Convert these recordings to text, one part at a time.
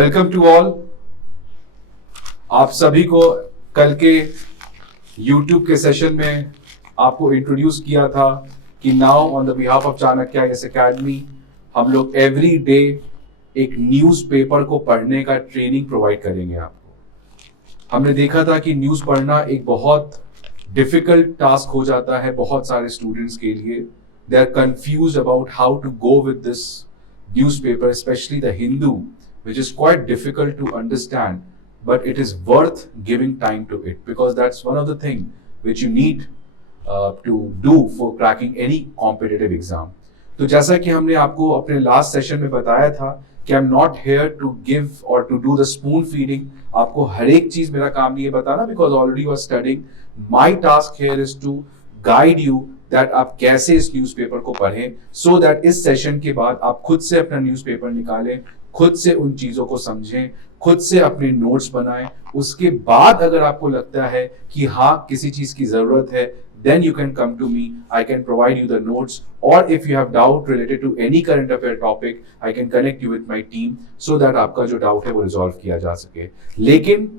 Welcome to all. आप सभी को कल के YouTube के सेशन में आपको इंट्रोड्यूस किया था कि now on the behalf of Chanakya S academy हम लोग एवरी डे एक न्यूज़पेपर को पढ़ने का ट्रेनिंग प्रोवाइड करेंगे आपको। हमने देखा था कि न्यूज़ पढ़ना एक बहुत डिफिकल्ट टास्क हो जाता है बहुत सारे स्टूडेंट्स के लिए। They are confused about how to go with this newspaper, especially the Hindu, which is quite difficult to understand, but it is worth giving time to it because that's one of the things which you need to do for cracking any competitive exam. तो जैसा कि हमने आपको अपने last session में बताया था कि I am not here to give और to do the spoon feeding. आपको हर एक चीज मेरा काम नहीं है बताना because already you are studying. My task here is to guide you that आप कैसे इस न्यूज़पेपर को पढ़ें सो दैट इस सेशन के बाद आप खुद से अपना न्यूज़पेपर निकालें, खुद से उन चीजों को समझें, खुद से अपने नोट्स बनाएं। उसके बाद अगर आपको लगता है कि हाँ किसी चीज की जरूरत है then you can come to me. I can provide you the notes, or if you have doubt related to any current affair topic, I can connect you with my team so that आपका जो doubt है वो resolve किया जा सके। लेकिन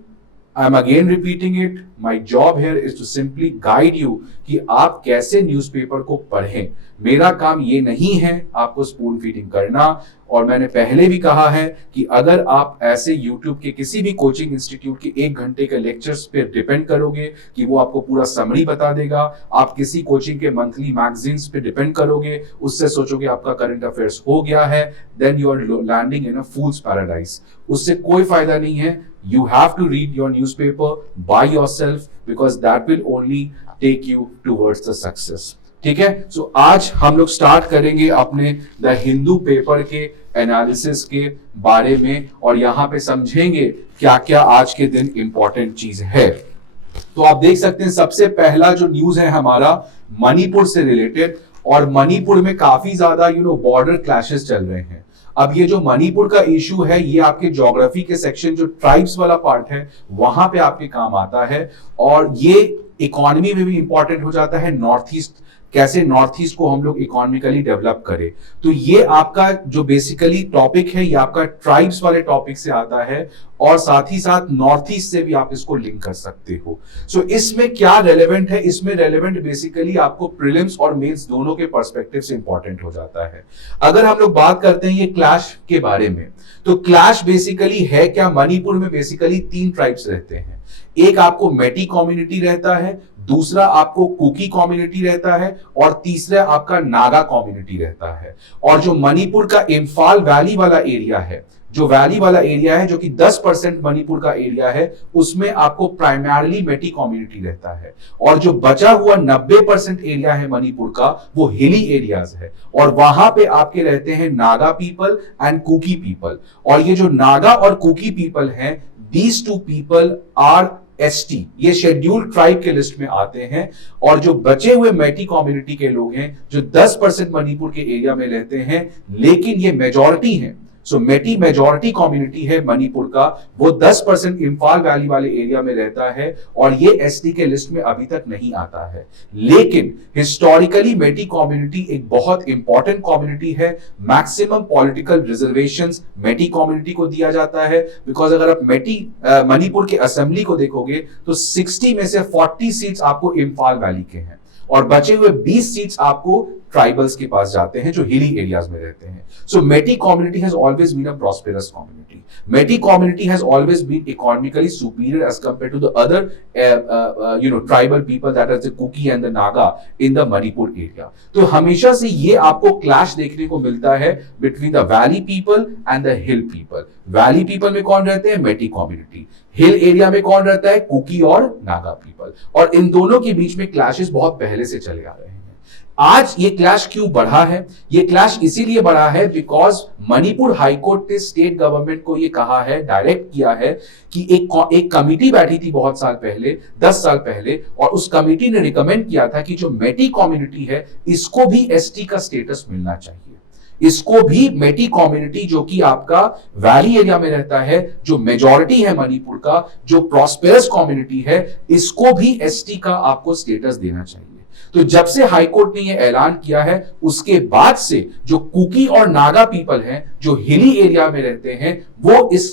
I'm again repeating it. My job here is to simply guide you कि आप कैसे न्यूज़पेपर को पढ़ें। मेरा काम ये नहीं है आपको स्पून फीडिंग करना। और मैंने पहले भी कहा है कि अगर आप ऐसे YouTube के किसी भी कोचिंग इंस्टीट्यूट के 1 घंटे के लेक्चर्स पे डिपेंड करोगे कि वो आपको पूरा समरी बता देगा, आप किसी कोचिंग के मंथली मैगजीन्स पे डिपेंड करोगे, उससे सोचोगे आपका करंट अफेयर्स हो गया है, then you are landing in a fool's paradise. उससे कोई फायदा नहीं है। You have to read your newspaper by yourself because that will only take you towards the success. ठीक है? So आज हम लोग स्टार्ट करेंगे अपने द हिंदू पेपर के एनालिसिस के बारे में और यहाँ पे समझेंगे क्या क्या आज के दिन इंपॉर्टेंट चीज है। तो आप देख सकते हैं सबसे पहला जो न्यूज है हमारा मणिपुर से रिलेटेड, और मणिपुर में काफी ज्यादा बॉर्डर क्लैशेस चल रहे हैं। अब ये जो मणिपुर का इशू है ये आपके ज्योग्राफी के सेक्शन जो ट्राइब्स वाला पार्ट है वहां पे आपके काम आता है, और ये इकोनॉमी में भी इंपॉर्टेंट हो जाता है। नॉर्थ ईस्ट, कैसे नॉर्थ ईस्ट को हम लोग इकोनॉमिकली डेवलप करें, तो ये आपका जो बेसिकली टॉपिक है ये आपका ट्राइब्स वाले टॉपिक से आता है, और साथ ही साथ नॉर्थ ईस्ट से भी आप इसको लिंक कर सकते हो। सो इसमें क्या रेलेवेंट है, इसमें रेलेवेंट बेसिकली आपको प्रीलिम्स और मेंस दोनों के पर्सपेक्टिव से इंपॉर्टेंट हो जाता है। अगर हम लोग बात करते हैं ये क्लैश के बारे में, तो क्लैश बेसिकली है क्या, मणिपुर में बेसिकली 3 ट्राइब्स रहते हैं। एक आपको मेटी कम्युनिटी रहता है, दूसरा आपको कुकी कम्युनिटी रहता है, और तीसरा आपका नागा कम्युनिटी रहता है। और जो मणिपुर का इम्फाल वैली वाला एरिया है, जो वैली वाला एरिया है जो कि 10% मणिपुर का एरिया है, उसमें आपको प्राइमरली मेटी कम्युनिटी रहता है, और जो बचा हुआ 90% एरिया है मणिपुर का वो हिली एरियाज है, और वहां पे आपके रहते हैं Naga people and Kuki people. और ये जो नागा और कुकी पीपल हैं, these 2 people are ST, ये शेड्यूल्ड ट्राइब के लिस्ट में आते हैं। और जो बचे हुए मेटी कम्युनिटी के लोग हैं जो 10% मणिपुर के एरिया में रहते हैं, लेकिन ये मेजॉरिटी है। सो मेटी मेजॉरिटी कम्युनिटी है मणिपुर का, वो 10% इंफाल वैली वाले एरिया में रहता है, और ये एसटी के लिस्ट में अभी तक नहीं आता है। लेकिन हिस्टोरिकली मेटी कम्युनिटी एक बहुत इंपॉर्टेंट कम्युनिटी है। मैक्सिमम पॉलिटिकल रिजर्वेशंस मेटी कम्युनिटी को दिया जाता है, बिकॉज अगर आप मेटी मणिपुर के असेंबली को देखोगे तो 60 में से 40 सीट्स आपको इंफाल वैली के हैं, और बचे हुए 20 सीट्स आपको ट्राइबल्स के पास जाते हैं जो हिली एरियाज में रहते हैं। So Meitei community has always been a prosperous community. Meitei community has always been economically superior as compared to the other tribal people that is the Kuki and the Naga in the Manipur area. तो हमेशा से ये आपको clash देखने को मिलता है between the valley people and the hill people. Valley people में कौन रहते हैं, मेटी कम्युनिटी। हिल एरिया में कौन रहता है, कुकी और नागा पीपल। और इन दोनों के बीच में क्लैशेस बहुत पहले से चले आ रहे हैं। आज ये क्लैश क्यों बढ़ा है, ये क्लैश इसीलिए बढ़ा है बिकॉज मणिपुर हाईकोर्ट ने स्टेट गवर्नमेंट को ये कहा है, डायरेक्ट किया है कि एक कमिटी बैठी थी बहुत साल पहले, 10 साल पहले, और उस कमिटी ने रिकमेंड किया था कि जो मेटी कम्युनिटी है इसको भी एसटी का स्टेटस मिलना चाहिए। इसको भी मेटी कम्युनिटी जो कि आपका वैली एरिया में रहता है, जो मेजॉरिटी है मणिपुर का, जो प्रॉस्पेरस कम्युनिटी है, इसको भी एसटी का आपको स्टेटस देना चाहिए। तो जब से हाईकोर्ट ने यह ऐलान किया है उसके बाद से जो कुकी और नागा पीपल हैं जो हिली एरिया में रहते हैं वो इस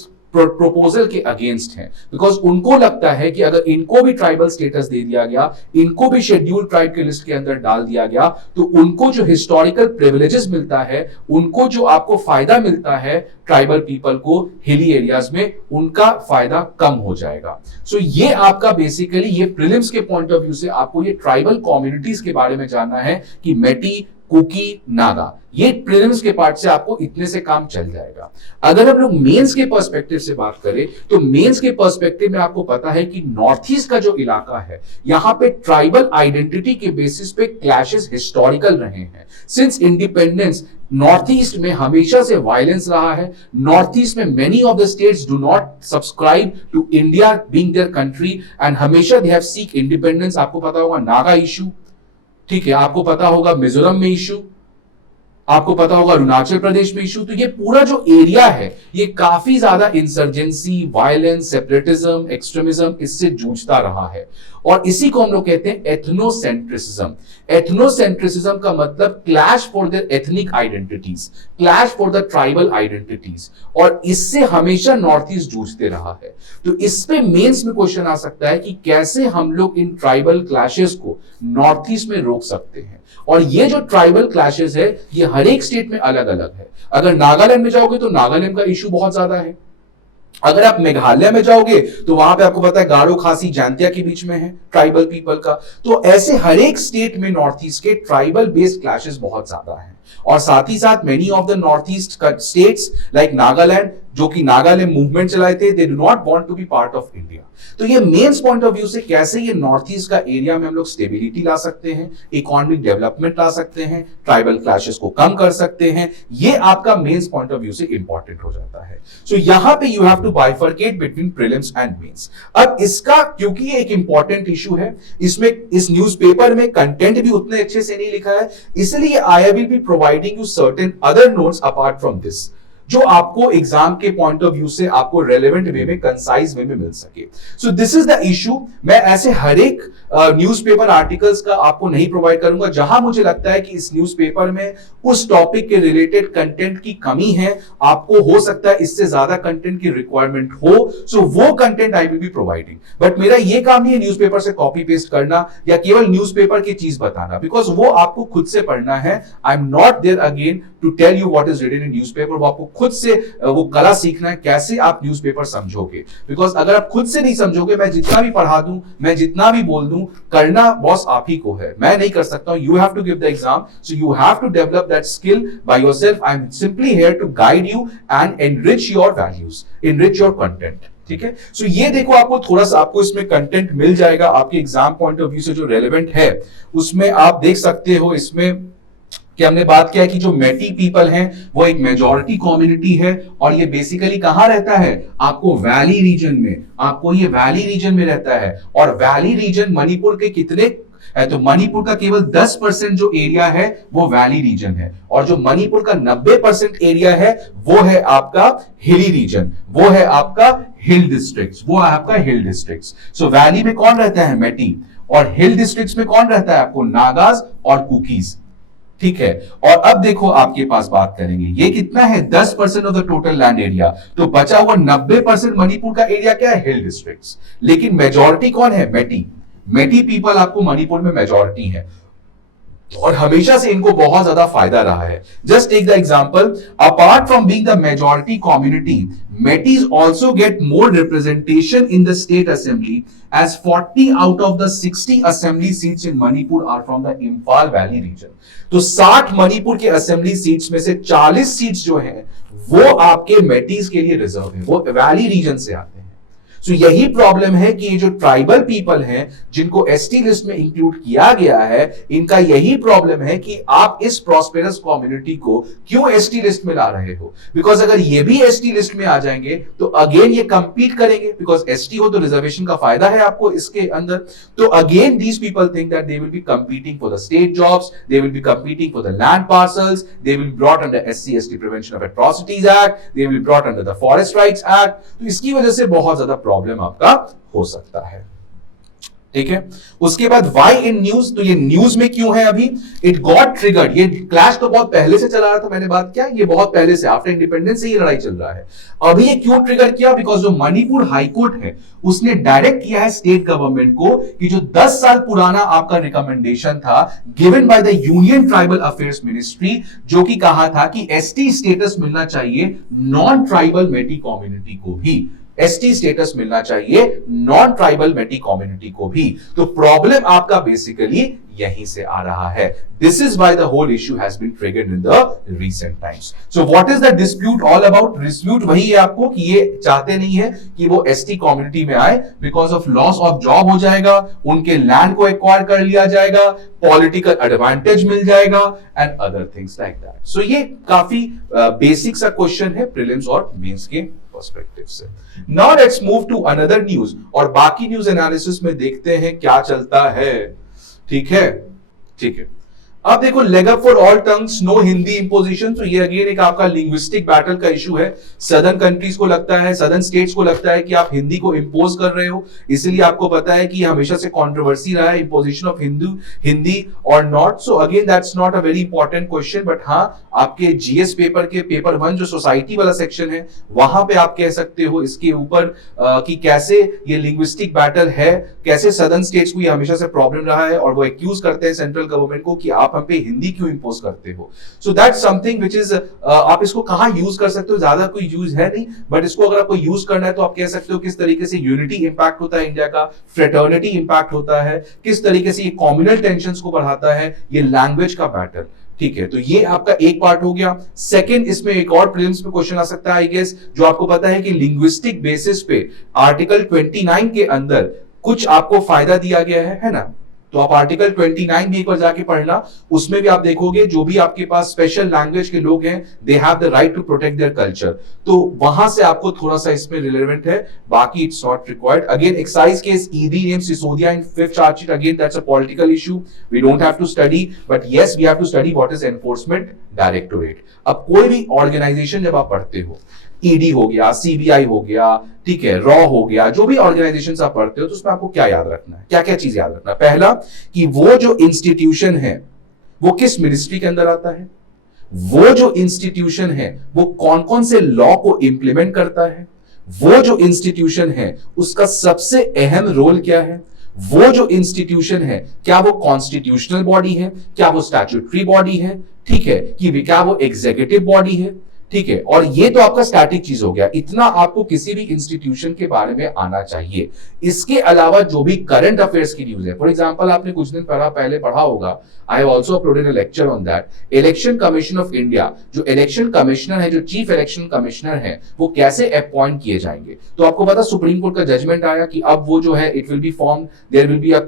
प्रपोजल के अगेंस्ट हैं, बिकॉज उनको लगता है कि अगर इनको भी ट्राइबल स्टेटस दे दिया गया, इनको भी शेड्यूल ट्राइब के लिस्ट के अंदर डाल दिया गया, तो उनको जो हिस्टोरिकल प्रिविलेजेस मिलता है, उनको जो आपको फायदा मिलता है ट्राइबल पीपल को हिली एरियाज में, उनका फायदा कम हो जाएगा। सो ये आपका बेसिकली ये प्रीलिम्स के पॉइंट ऑफ व्यू से आपको ये ट्राइबल कम्युनिटीज के बारे में जानना है कि मेटी, कुकी, नागा, ये प्रीलिम्स के पार्ट से आपको इतने से काम चल जाएगा। अगर हम लोग मेंस के पर्सपेक्टिव से बात करें तो मेंस के पर्सपेक्टिव में आपको पता है कि नॉर्थ ईस्ट का जो इलाका है, यहां पे ट्राइबल आइडेंटिटी के बेसिस पे क्लैशेस हिस्टोरिकल रहे हैं। सिंस इंडिपेंडेंस नॉर्थ ईस्ट में हमेशा से वायलेंस रहा है। नॉर्थ ईस्ट में many of the states do not subscribe to India being their country and हमेशा दे हैव सीक इंडिपेंडेंस। आपको पता होगा नागा इशू, ठीक है, आपको पता होगा मिजोरम में इशू, आपको पता होगा अरुणाचल प्रदेश में इशू। तो ये पूरा जो एरिया है ये काफी ज्यादा इंसर्जेंसी, वायलेंस, सेपरेटिज्म, एक्सट्रीमिज्म इससे जूझता रहा है और इसी को हम लोग कहते हैं एथनोसेंट्रिसिज्म। एथनोसेंट्रिसिज्म का मतलब clash for their ethnic identities, clash for the tribal identities, और इससे हमेशा नॉर्थ ईस्ट जूझते रहा है। तो इस पे मेंस में क्वेश्चन आ सकता है कि कैसे हम लोग इन ट्राइबल क्लैशेस को नॉर्थ ईस्ट में रोक सकते हैं। और ये जो ट्राइबल क्लैशेस है ये हर एक स्टेट में अलग अलग है। अगर नागालैंड में जाओगे तो नागालैंड का इशू बहुत ज्यादा है। अगर आप मेघालय में जाओगे तो वहां पे आपको पता है गारो, खासी, जैंतिया के बीच में है ट्राइबल पीपल का। तो ऐसे हर एक स्टेट में नॉर्थ ईस्ट के ट्राइबल बेस्ड क्लैशेस बहुत ज्यादा हैं। और साथ ही साथ many of the north east states like Nagaland, जो कि नागालैंड मूवमेंट चलाए थे, they do not want to be part of India. तो ये मेंस पॉइंट ऑफ व्यू से कैसे ये नॉर्थ ईस्ट का एरिया में हम लोग स्टेबिलिटी ला सकते हैं, इकोनॉमिक डेवलपमेंट ला सकते हैं, ट्राइबल क्लैशेस को कम कर सकते हैं, ये आपका मेंस पॉइंट ऑफ व्यू से इंपॉर्टेंट हो जाता है। सो यहां पे you have to bifurcate between prelims and mains. अब इसका क्योंकि ये एक इंपॉर्टेंट इशू है, इसमें इस न्यूज़पेपर में कंटेंट भी उतने अच्छे से नहीं लिखा है, इसलिए आई will be providing you certain other notes apart from this, जो आपको एग्जाम के पॉइंट ऑफ व्यू से आपको रेलेवेंट वे में, कंसाइज वे में मिल सके। सो दिस इज द इशू। मैं ऐसे हर एक न्यूज़पेपर आर्टिकल्स का आपको नहीं प्रोवाइड करूंगा। जहां मुझे लगता है कि इस न्यूज़पेपर में उस टॉपिक के रिलेटेड कंटेंट की कमी है, आपको हो सकता है इससे ज्यादा कंटेंट की रिक्वायरमेंट हो, सो वो content I will be providing. But मेरा ये काम नहीं है न्यूज़पेपर से कॉपी पेस्ट करना या केवल न्यूज़पेपर की चीज बताना, बिकॉज वो आपको खुद से पढ़ना है। I am not there again to tell you what is written in newspaper. वो आपको खुद से वो कला सीखना है, कैसे आप न्यूज़पेपर समझोगे। बिकॉज अगर आप खुद से नहीं समझोगे, मैं जितना भी पढ़ा दूं, मैं जितना भी बोल दूं, करना बॉस आप ही को है, मैं नहीं कर सकता हूं। You have to give the exam, so you have to develop that skill by yourself. I am simply here to guide you and enrich your values, enrich your content. ठीक है, सो ये देखो आपको थोड़ा सा आपको इसमें कंटेंट मिल जाएगा आपके एग्जाम पॉइंट ऑफ व्यू से जो रेलेवेंट है, उसमें आप देख सकते हो। इसमें कि हमने बात किया कि जो मेटी पीपल हैं वो एक मेजॉरिटी कम्युनिटी है और ये बेसिकली कहां रहता है, आपको वैली रीजन में, आपको ये वैली रीजन में रहता है। और वैली रीजन मणिपुर के कितने है, तो मणिपुर का केवल 10% जो एरिया है वो वैली रीजन है, और जो मणिपुर का 90% एरिया है वो है आपका हिली रीजन, वो है आपका हिल डिस्ट्रिक्ट्स, वो है आपका हिल डिस्ट्रिक्ट्स। सो वैली में कौन रहता है, मेटी, और हिल डिस्ट्रिक्ट्स में कौन रहता है, आपको नागाज और कुकीज। ठीक है, और अब देखो आपके पास बात करेंगे, ये कितना है 10% of the total land area, तो बचा हुआ 90% मणिपुर का एरिया क्या है, हिल डिस्ट्रिक्ट्स। लेकिन मेजॉरिटी कौन है, मेटी। मेटी पीपल आपको मणिपुर में मेजॉरिटी है और हमेशा से इनको बहुत ज्यादा फायदा रहा है। Just take the example, apart from being the majority community, Metis also get more representation in the state assembly, as 40 out of the 60 assembly seats in Manipur are from the Imphal Valley region. तो 60 मणिपुर के assembly seats में से 40 seats जो हैं वो आपके मेटीज के लिए रिजर्व है, वो वैली रीजन से आते हैं। सो यही प्रॉब्लम है कि ये जो ट्राइबल पीपल हैं जिनको एसटी लिस्ट में इंक्लूड किया गया है, इनका यही प्रॉब्लम है कि आप इस प्रॉस्पेरस कम्युनिटी को क्यों एसटी लिस्ट में ला रहे हो। बिकॉज अगर ये भी एसटी लिस्ट में आ जाएंगे तो अगेन ये कंपीट करेंगे, बिकॉज एसटी हो तो रिजर्वेशन का फायदा है आपको इसके अंदर। तो again these people think that they will be competing for the state jobs, they will be competing for the land parcels, they will be brought under SC/ST prevention of atrocities act, they will be brought under the forest rights act. तो इसकी वजह से बहुत ज्यादा problem आपका हो सकता है। ठीक है। उसके बाद वाई इन न्यूज, तो ये न्यूज में क्यों है अभी, इट गॉट ट्रिगर्ड, ये क्लैश तो बहुत पहले से चला रहा था, मैंने बात किया, ये बहुत पहले से आफ्टर इंडिपेंडेंस से ये लड़ाई चल रहा है। अभी ये क्यों ट्रिगर किया, बिकॉज जो मणिपुर हाईकोर्ट है उसने डायरेक्ट किया है स्टेट गवर्नमेंट को कि जो 10 साल पुराना आपका रिकमेंडेशन था given by the union tribal affairs ministry, जो कि कहा था कि एसटी स्टेटस मिलना चाहिए नॉन ट्राइबल मेटी कम्युनिटी को भी, एसटी स्टेटस मिलना चाहिए नॉन ट्राइबल मेटी कम्युनिटी को भी। तो प्रॉब्लम आपका बेसिकली यहीं से आ रहा है। This is why the whole issue has been triggered in the recent times. So what is the dispute all about, dispute वही है आपको कि ये चाहते नहीं है कि वो एसटी कम्युनिटी में आए, because of loss of job हो जाएगा, उनके लैंड को एक्वायर कर लिया जाएगा, पॉलिटिकल एडवांटेज मिल जाएगा and other things like that. So ये काफी बेसिक सा क्वेश्चन है प्रीलिम्स और मेंस के पर्सपेक्टिव से। Now let's move to another news, और बाकी न्यूज एनालिसिस में देखते हैं क्या चलता है। ठीक है, ठीक है। अब देखो, leg up for all tongues, no Hindi imposition, तो ये अगेन एक आपका लिंग्विस्टिक बैटल का इशू है। सदर्न कंट्रीज को लगता है, सदर्न स्टेट्स को लगता है कि आप हिंदी को इंपोज कर रहे हो, इसलिए आपको पता है कि हमेशा से कंट्रोवर्सी रहा है इंपोजिशन ऑफ हिंदी और not. So again that's not a very important question, but हाँ, आपके जीएस पेपर के पेपर 1 जो सोसाइटी वाला सेक्शन है, वहां पे आप कह सकते हो इसके ऊपर कि कैसे ये लिंग्विस्टिक बैटल है, कैसे सदर्न स्टेट्स को ये हमेशा से प्रॉब्लम रहा है और वो एक्यूज करते हैं सेंट्रल गवर्नमेंट को कि आप हम पे हिंदी क्यों इंपोज करते हो। सो दैट्स समथिंग व्हिच इज, आप इसको कहां यूज कर सकते हो, ज्यादा कोई यूज है नहीं, बट इसको अगर आपको यूज करना है तो आप कह सकते हो किस तरीके से यूनिटी इंपैक्ट होता है इंडिया का, फ्रेटर्निटी इंपैक्ट होता है, किस तरीके से ये कम्युनल टेंशंस को बढ़ाता है, ये लैंग्वेज का बैटल। ठीक है, तो ये आपका एक पार्ट हो गया। सेकंड, इसमें एक और प्रीलिम्स में क्वेश्चन आ सकता है आई गेस, जो आपको पता है कि लिंग्विस्टिक बेसिस पे आर्टिकल 29 के अंदर कुछ आपको फायदा दिया गया है ना। तो आप आर्टिकल 29 भी एक बार जाके पढ़ना, उसमें भी आप देखोगे जो भी आपके पास स्पेशल लैंग्वेज के लोग हैं, they have the right to protect their culture. तो वहां से आपको थोड़ा सा इसमें रिलेवेंट है, बाकी it's not required. Again excise case ED name Sisodia in 5th chargesheet, again that's a political issue, we don't have to study, but yes we have to study what is enforcement directorate. अब कोई भी organisation जब आप पढ़ते हो, ED हो गया, CBI हो गया, ठीक है, रॉ हो गया, जो भी ऑर्गेनाइजेशंस आप पढ़ते हो, तो उसमें आपको क्या याद रखना है, क्या क्या चीज याद रखना है। पहला, कि वो जो इंस्टीट्यूशन है वो किस मिनिस्ट्री के अंदर आता है, वो जो इंस्टीट्यूशन है वो कौन कौन से लॉ को इंप्लीमेंट करता है, वो जो इंस्टीट्यूशन है उसका सबसे अहम रोल क्या है, वो जो इंस्टीट्यूशन है क्या वो कॉन्स्टिट्यूशनल बॉडी है, क्या वो स्टैट्यूटरी बॉडी है, ठीक है, कि क्या वो एग्जीक्यूटिव बॉडी है, ठीक है। और ये तो आपका स्टैटिक चीज हो गया, इतना आपको किसी भी इंस्टीट्यूशन के बारे में आना चाहिए। इसके अलावा जो भी करंट अफेयर्स की न्यूज है, फॉर एग्जांपल आपने कुछ दिन पहले पढ़ा होगा, I have also uploaded a lecture on that, election commission of India, जो इलेक्शन कमिश्नर है, जो चीफ इलेक्शन कमिश्नर है, वो कैसे अपॉइंट किए जाएंगे। तो आपको पता सुप्रीम कोर्ट का जजमेंट आया कि अब वो जो है, it will be form, there will be a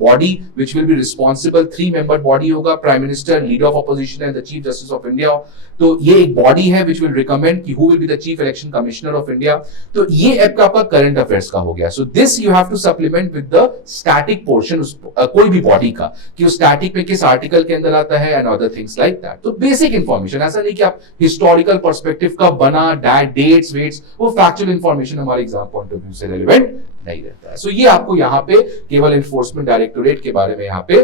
body which will be responsible, 3 member body होगा, prime minister, leader of opposition and the chief justice of India. तो ये एक बॉडी है which will recommend कि who will be the chief election commissioner of India। तो ये आपका current affairs का हो गया। So this you have to supplement with the static portion, कोई भी बॉडी का, कि उस स्टैटिक में किस आर्टिकल के अंदर आता है and other things like that। तो बेसिक इंफॉर्मेशन, ऐसा नहीं कि आप हिस्टोरिकल पर्सपेक्टिव कब बना, डेट्स वेट्स, वो फैक्चुअल इंफॉर्मेशन हमारे एग्जाम पॉइंट ऑफ व्यू से रेलेवेंट नहीं रहता है। सो ये आपको यहाँ पे केवल एनफोर्समेंट डायरेक्टोरेट के बारे में यहाँ पे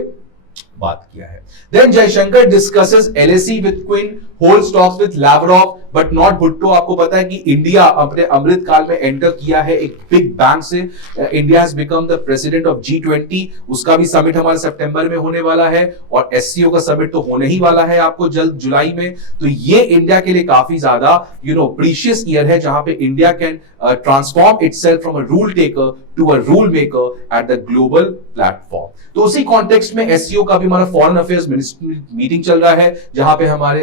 बात किया है। Then Jaishankar discusses LAC with Quinn, holds talks with Lavrov, but not Bhutto. आपको पता है कि इंडिया अपने अमृत काल में एंटर किया है एक बिग बैंग से। India has become the president of G20, उसका भी समिट हमारे सितंबर में होने वाला है, और SCO का समिट तो होने ही वाला है आपको जल्द जुलाई में। तो ये इंडिया के लिए काफी ज्यादा प्रीशियस ईयर है, जहां पे India can transform itself from a rule taker to a rule maker at the global platform. तो उसी कॉन्टेक्स्ट में SCO का भी हमारा फॉरेन अफेयर्स मिनिस्ट्री मीटिंग चल रहा है, जहां पे हमारे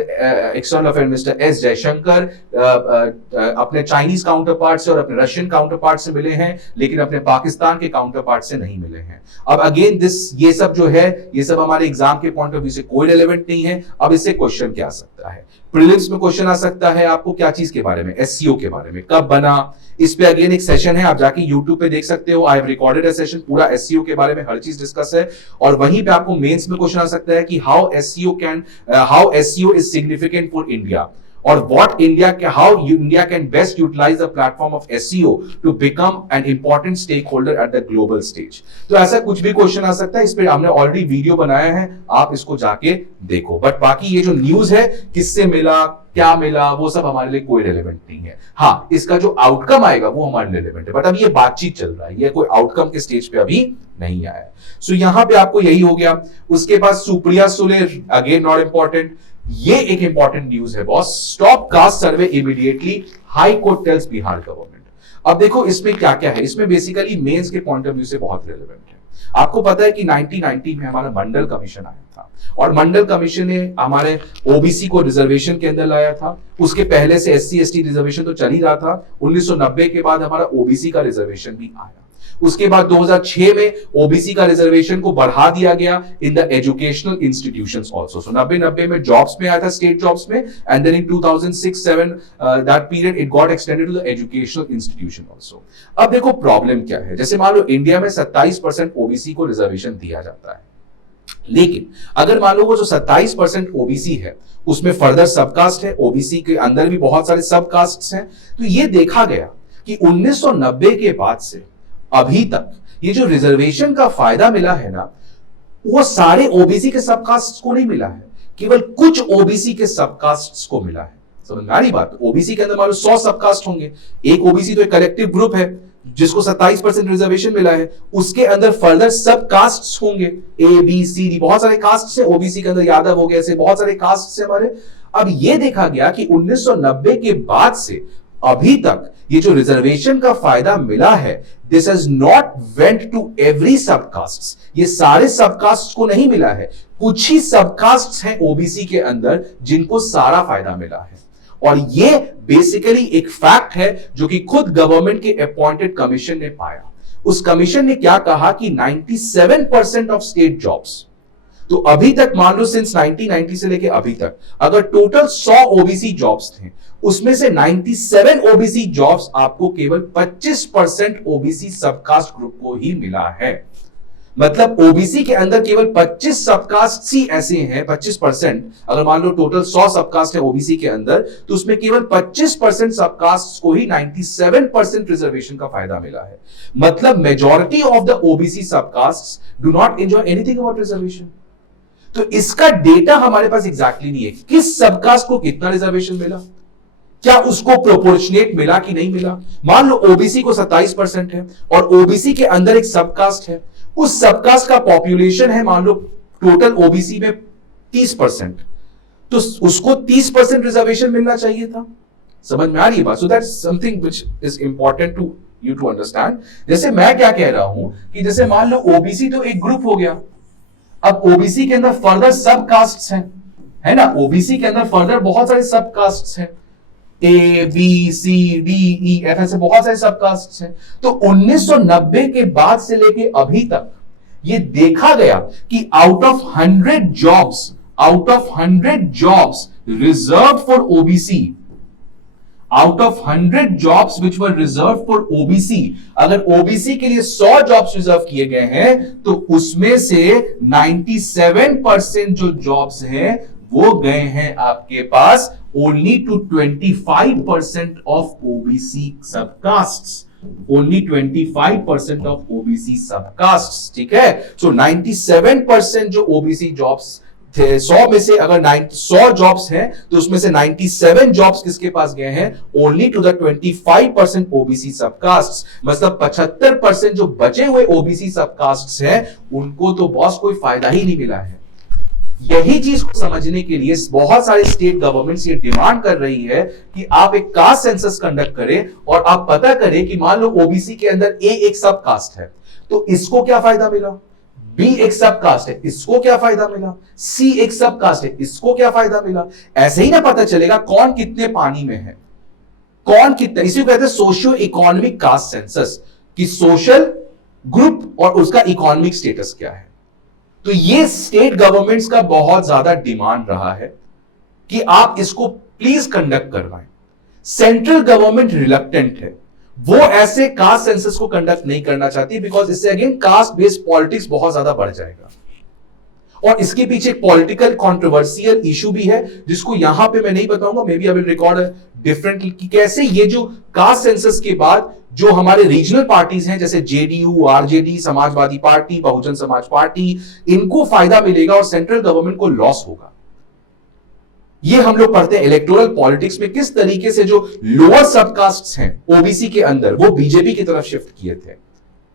external affair minister S Jaishankar अपने चाइनीज काउंटर पार्ट से और अपने रशियन काउंटर पार्ट से मिले हैं, लेकिन अपने पाकिस्तान के काउंटर पार्ट से नहीं मिले हैं। अब अगेन ये सब जो है, ये सब हमारे एग्जाम के पॉइंट ऑफ व्यू से कोई रेलेवेंट नहीं है। अब इससे क्वेश्चन क्या आ सकता है, प्रीलिम्स में क्वेश्चन आ सकता है आपको क्या चीज के बारे में, SCO के बारे में, कब बना। इस पे अगेन एक सेशन है, आप जाके YouTube पे देख सकते हो, I have recorded a session, पूरा SCO के बारे में हर चीज डिस्कस है। और वहीं पे आपको मेंस में क्वेश्चन आ सकता है कि how SCO is significant for India. or what how India can best utilize the platform of SEO to become an important stakeholder at the global stage. तो ऐसा कुछ भी क्वेश्चन आ सकता है, इस पे हमने ऑलरेडी वीडियो बनाया है, आप इसको जाके देखो। बट बाकी ये जो न्यूज है किससे मिला क्या मिला वो सब हमारे लिए कोई रेलेवेंट नहीं है। हाँ, इसका जो आउटकम आएगा वो हमारे लिए रेलेवेंट है, बट अब ये बातचीत चल रहा है, ये कोई आउटकम के स्टेज पे अभी नहीं आया। सो यहां पे आपको यही हो गया। उसके बाद Supriya Sule, again not important. ये एक इंपॉर्टेंट न्यूज है boss, stop caste survey immediately, high court tells Bihar government. अब देखो इसमें क्या क्या है, इसमें बेसिकली मेंस के पॉइंट ऑफ व्यू से बहुत रेलेवेंट है। आपको पता है कि 1990 में हमारा मंडल कमीशन आया था, और मंडल कमीशन ने हमारे ओबीसी को रिजर्वेशन के अंदर लाया था। उसके पहले से एससी एसटी रिजर्वेशन तो चल ही रहा था। 1990 के बाद हमारा ओबीसी का रिजर्वेशन भी आया। उसके बाद 2006 में ओबीसी का रिजर्वेशन को बढ़ा दिया गया in the educational institutions also. So 90 में जॉब्स में आया था, स्टेट जॉब्स में, and then in 2006-7 that period it got extended to the educational institution also. अब देखो प्रॉब्लम क्या है, जैसे मान लो इंडिया में 27% ओबीसी को रिजर्वेशन दिया जाता है, लेकिन अगर मान लो वो जो 27% ओबीसी है उसमें फर्दर सबकास्ट है, ओबीसी के अंदर भी बहुत सारे सबकास्ट्स हैं, तो ये देखा गया कि 1990 के बाद से अभी तक ये जो रिजर्वेशन का फायदा मिला है ना, वो सारे ओबीसी के सबकास्ट्स को नहीं मिला है, केवल कुछ ओबीसी के सबकास्ट्स को मिला है। समझ में आ रही बात? ओबीसी के अंदर मान लो 100 सबकास्ट होंगे, एक ओबीसी तो एक कलेक्टिव ग्रुप है जिसको 27% रिजर्वेशन मिला है, उसके अंदर फर्दर सब कास्ट्स होंगे, ए बी सी डी, बहुत सारे कास्ट है ओबीसी के अंदर, यादव हो गए, ऐसे बहुत सारे कास्ट है हमारे। अब ये देखा गया कि 1990 के बाद से अभी तक ये जो रिजर्वेशन का फायदा मिला है, this has not went to every subcaste, ये सारे सबकास्ट को नहीं मिला है, कुछ ही सबकास्ट हैं ओबीसी के अंदर जिनको सारा फायदा मिला है। और ये बेसिकली एक फैक्ट है जो कि खुद गवर्नमेंट के अपॉइंटेड कमीशन ने पाया। उस कमीशन ने क्या कहा कि 97% ऑफ स्टेट जॉब्स, तो अभी तक मान लो सिंस 1990 से लेके अभी तक अगर टोटल 100 ओबीसी जॉब्स थे, उसमें से 97 ओबीसी जॉब्स आपको केवल 25% ओबीसी सबकास्ट ग्रुप को ही मिला है। मतलब ओबीसी के अंदर केवल 25 सबकास्ट ही ऐसे हैं, 25%। अगर मान लो टोटल 100 सबकास्ट है ओबीसी के अंदर, तो उसमें केवल 25% सबकास्ट को ही 97% रिजर्वेशन का फायदा मिला है। मतलब majority of the OBC subcaste do not enjoy anything about reservation. तो इसका डेटा हमारे पास एग्जैक्टली नहीं है, किस सबकास्ट को कितना रिजर्वेशन मिला, क्या उसको प्रोपोर्शनेट मिला कि नहीं मिला। मान लो ओबीसी को 27% है और ओबीसी के अंदर एक सबकास्ट है, उस सबकास्ट का पॉपुलेशन है मान लो टोटल ओबीसी में 30%, तो उसको 30% रिजर्वेशन मिलना चाहिए था। समझ में आ रही है बात? So that's something which is important to you to understand. जैसे मैं क्या कह रहा हूं कि जैसे मान लो ओबीसी तो एक ग्रुप हो गया, अब ओबीसी के अंदर फर्दर सब कास्ट्स हैं, है ना, ओबीसी के अंदर फर्दर बहुत सारे सब कास्ट्स हैं, A B C D E F, ऐसे बहुत सारे सब कास्ट्स हैं। तो 1990 के बाद से लेके अभी तक ये देखा गया कि out of 100 jobs reserve for OBC, out of 100 jobs which were reserve for OBC, अगर ओबीसी के लिए 100 जॉब्स रिजर्व किए गए हैं तो उसमें से 97% जो जॉब्स हैं वो गए हैं आपके पास only to 25% of OBC subcastes, only 25% of OBC subcastes. ठीक है, सो 97% जो ओबीसी जॉब्स थे, 100 में से अगर 100 जॉब्स हैं तो उसमें से 97 जॉब्स किसके पास गए हैं, ओनली टू द 25% ओबीसी सबकास्ट्स। मतलब 75% जो बचे हुए ओबीसी सबकास्ट्स हैं उनको तो बॉस कोई फायदा ही नहीं मिला है। यही चीज को समझने के लिए बहुत सारे स्टेट गवर्नमेंट्स ये डिमांड कर रही है कि आप एक कास्ट सेंसस कंडक्ट करें और आप पता करें कि मान लो ओबीसी के अंदर ए एक सब कास्ट है तो इसको क्या फायदा मिला, बी एक सब कास्ट है इसको क्या फायदा मिला, सी एक सब कास्ट है इसको क्या फायदा मिला। ऐसे ही ना पता चलेगा कौन कितने पानी में है, कौन कितना, इसी को कहते हैं सोशियो इकोनॉमिक कास्ट सेंसस, कि सोशल ग्रुप और उसका इकोनॉमिक स्टेटस क्या है। तो ये स्टेट गवर्नमेंट्स का बहुत ज्यादा डिमांड रहा है कि आप इसको प्लीज कंडक्ट करवाएं। सेंट्रल गवर्नमेंट रिलक्टेंट है, वो ऐसे कास्ट सेंसस को कंडक्ट नहीं करना चाहती बिकॉज इससे अगेन कास्ट बेस्ड पॉलिटिक्स बहुत ज्यादा बढ़ जाएगा। और इसके पीछे एक पॉलिटिकल कंट्रोवर्शियल इशू भी है, जिसको यहां पे मैं नहीं बताऊंगा, maybe I will record differently, कि कैसे ये जो कास्ट सेंसस के बाद जो हमारे रीजनल पार्टीज हैं जैसे JDU, RJD, Samajwadi party, Bahujan Samaj party, इनको फायदा मिलेगा और सेंट्रल गवर्नमेंट को लॉस होगा। ये हम लोग पढ़ते हैं इलेक्टोरल पॉलिटिक्स में, किस तरीके से जो लोअर सबकास्ट्स हैं ओबीसी के अंदर, वो बीजेपी की तरफ शिफ्ट किए थे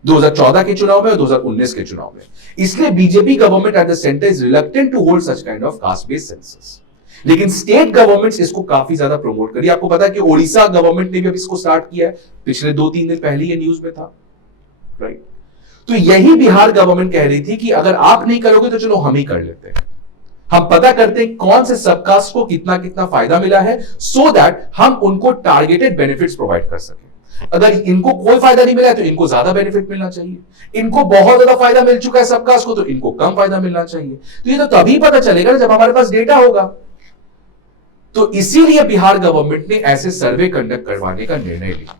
2014 के चुनाव में और 2019 के चुनाव में। इसलिए BJP government at the centre is reluctant to hold such kind of caste based census. लेकिन स्टेट गवर्नमेंट्स इसको काफी ज्यादा प्रमोट करी। आपको पता है कि ओडिशा गवर्नमेंट ने भी अब इसको स्टार्ट किया है, पिछले 2-3 दिन पहले ये न्यूज में था, राइट। तो यही बिहार गवर्नमेंट कह रही थी कि अगर आप नहीं करोगे तो चलो हम ही कर लेते हैं, हम पता करते हैं कौन से सबकास्ट को कितना कितना फायदा मिला है, सो दैट हम उनको टारगेटेड बेनिफिट्स प्रोवाइड कर सकें। अगर इनको कोई फायदा नहीं मिला है तो इनको ज्यादा बेनिफिट मिलना चाहिए, इनको बहुत ज्यादा फायदा मिल चुका है सबकास्ट को तो इनको कम फायदा मिलना चाहिए। तो ये तो तभी पता चलेगा जब हमारे पास डेटा होगा। तो इसीलिए बिहार गवर्नमेंट ने ऐसे सर्वे कंडक्ट करवाने का निर्णय लिया।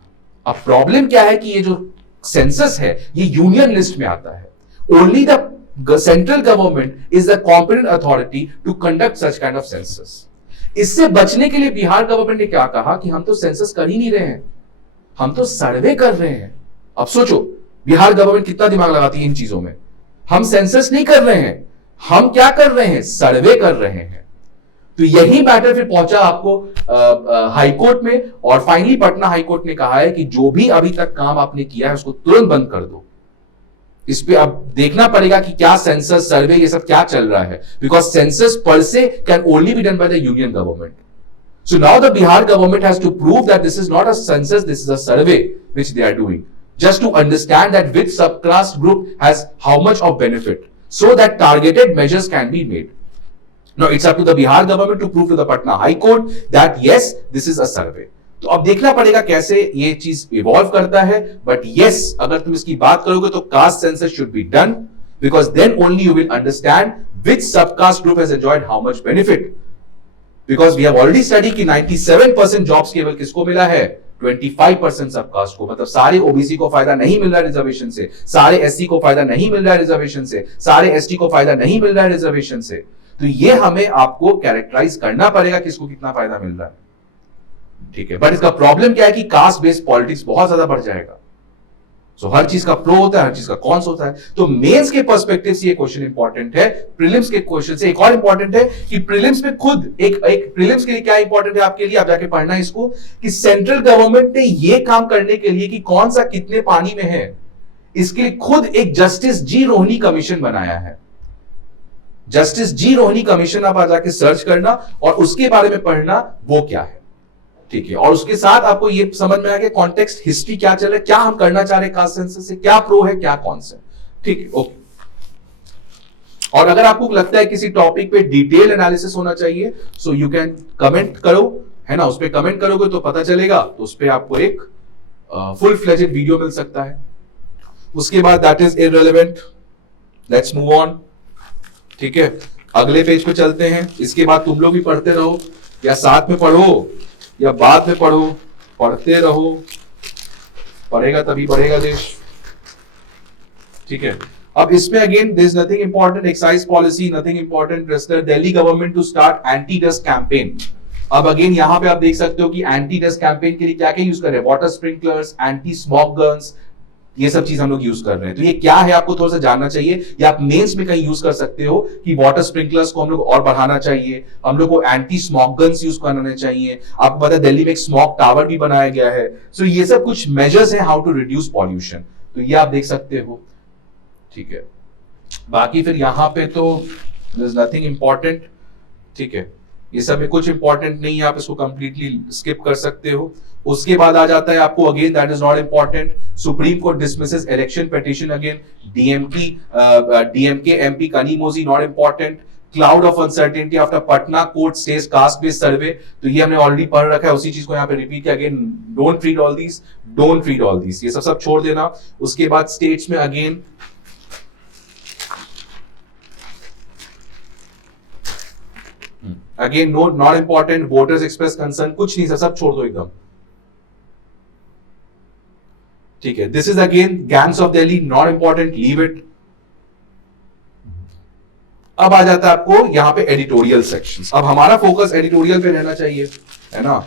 अब प्रॉब्लम क्या है कि ये जो सेंसस है ये यूनियन लिस्ट में आता है, only the central government is the competent authority to conduct such kind of census. इससे बचने के लिए बिहार गवर्नमेंट ने क्या कहा कि हम तो सेंसस कर ही नहीं रहे हैं, हम तो सर्वे कर रहे हैं। अब सोचो बिहार गवर्नमेंट कितना दिमाग लगाती है इन चीजों में। हम सेंसस नहीं कर रहे हैं, हम क्या कर रहे हैं, सर्वे कर रहे हैं। तो यही मैटर फिर पहुंचा आपको हाईकोर्ट में, और फाइनली पटना हाईकोर्ट ने कहा है कि जो भी अभी तक काम आपने किया है उसको तुरंत बंद कर दो। इस पे अब देखना पड़ेगा कि क्या सेंसस, सर्वे, ये सब क्या चल रहा है, बिकॉज सेंसस पर से can only be done by the union government. So now the Bihar government has to prove that this is not a census, this is a survey which they are doing, just to understand that which subclass group has how much of benefit, so that targeted measures can be made. Now it's up to the Bihar government to prove to the Patna High Court that yes, this is a survey. तो अब देखना पड़ेगा कैसे ये चीज evolve करता है, but yes, अगर तुम इसकी बात करोगे तो caste census should be done, because then only you will understand which subcaste group has enjoyed how much benefit. Because we have already studied कि 97% जॉब्स केवल किसको मिला है, 25% सबकास्ट को। मतलब सारे ओबीसी को फायदा नहीं मिल रहा है रिजर्वेशन से, सारे एससी को फायदा नहीं मिल रहा है रिजर्वेशन से, सारे एसटी को फायदा नहीं मिल रहा है रिजर्वेशन से। तो ये हमें आपको कैरेक्टराइज करना पड़ेगा किसको कितना फायदा मिल रहा है, ठीक है। बट इसका प्रॉब्लम क्या है कि कास्ट बेस्ड पॉलिटिक्स बहुत ज्यादा बढ़ जाएगा। सो हर चीज का प्रो होता है, हर चीज का कॉन्स होता है। तो मेंस के पर्सपेक्टिव से ये क्वेश्चन इंपॉर्टेंट है। प्रीलिम्स के क्वेश्चन से एक और इंपॉर्टेंट है कि प्रीलिम्स में खुद एक प्रीलिम्स के लिए क्या इंपॉर्टेंट है आपके लिए, आप जाके पढ़ना है इसको, कि सेंट्रल गवर्नमेंट ने ये काम करने के लिए कि कौन सा कितने पानी में है, इसके लिए खुद एक जस्टिस जी रोहनी कमीशन बनाया है। जस्टिस जी रोहनी कमीशन आप जाके सर्च करना और उसके बारे में पढ़ना वो क्या है, ठीक है। और उसके साथ आपको ये समझ में आ गया कॉन्टेक्स्ट, हिस्ट्री क्या चल रहा है, क्या हम करना चाह रहे हैं कास्ट सेंसस से, क्या प्रो है क्या कौन से, ठीक है, ओके। और अगर आपको लगता है किसी टॉपिक पे डिटेल एनालिसिस होना चाहिए, सो यू कैन कमेंट करो, है ना, उस पर कमेंट करोगे तो पता चलेगा, तो उस पर आपको एक फुल फ्लेजेड वीडियो मिल सकता है। उसके बाद that is irrelevant, let's move on, ठीक है। अगले पेज पे चलते हैं। इसके बाद तुम लोग भी पढ़ते रहो, या साथ में पढ़ो या बाद में पढ़ो, पढ़ते रहो, पढ़ेगा तभी बढ़ेगा देश, ठीक है। अब इसमें again there is nothing important, excise policy nothing important, rester Delhi government to start anti dust campaign. अब अगेन यहां पे आप देख सकते हो कि एंटी डस्ट कैंपेन के लिए क्या क्या यूज कर रहे हैं, water sprinklers, anti smoke guns, ये सब चीज हम लोग यूज कर रहे हैं। तो ये क्या है आपको थोड़ा सा जानना चाहिए, या आप मेंस में कहीं यूज कर सकते हो कि वाटर स्प्रिंकलर्स को हम लोग और बढ़ाना चाहिए, हम लोग को एंटी स्मोक गन्स यूज करना चाहिए। आपको पता है दिल्ली में एक स्मोक टावर भी बनाया गया है। सो ये सब कुछ मेजर्स हैं हाउ टू रिड्यूस पॉल्यूशन, तो ये आप देख सकते हो, ठीक है। बाकी फिर यहाँ पे तो देयर इज नथिंग इंपॉर्टेंट, ठीक है, ये सब में कुछ इंपॉर्टेंट नहीं है, आप इसको कंप्लीटली स्किप कर सकते हो। उसके बाद आ जाता है आपको again that is not important, supreme court dismisses election petition again, DMK MP Kanimozhi not important, cloud of uncertainty after Patna court stage caste based सर्वे, तो ये हमने ऑलरेडी पढ़ रखा है, उसी चीज को यहाँ पे रिपीट किया। Again don't read all this, don't read all this, ये सब छोड़ देना। उसके बाद स्टेट्स में again not important, voters express concern, कुछ नहीं, सब छोड़ दो एकदम, ठीक है। This is again gangs of Delhi, not important, leave it. अब आ जाता है आपको यहां पे एडिटोरियल सेक्शंस। अब हमारा फोकस एडिटोरियल पे रहना चाहिए, है ना।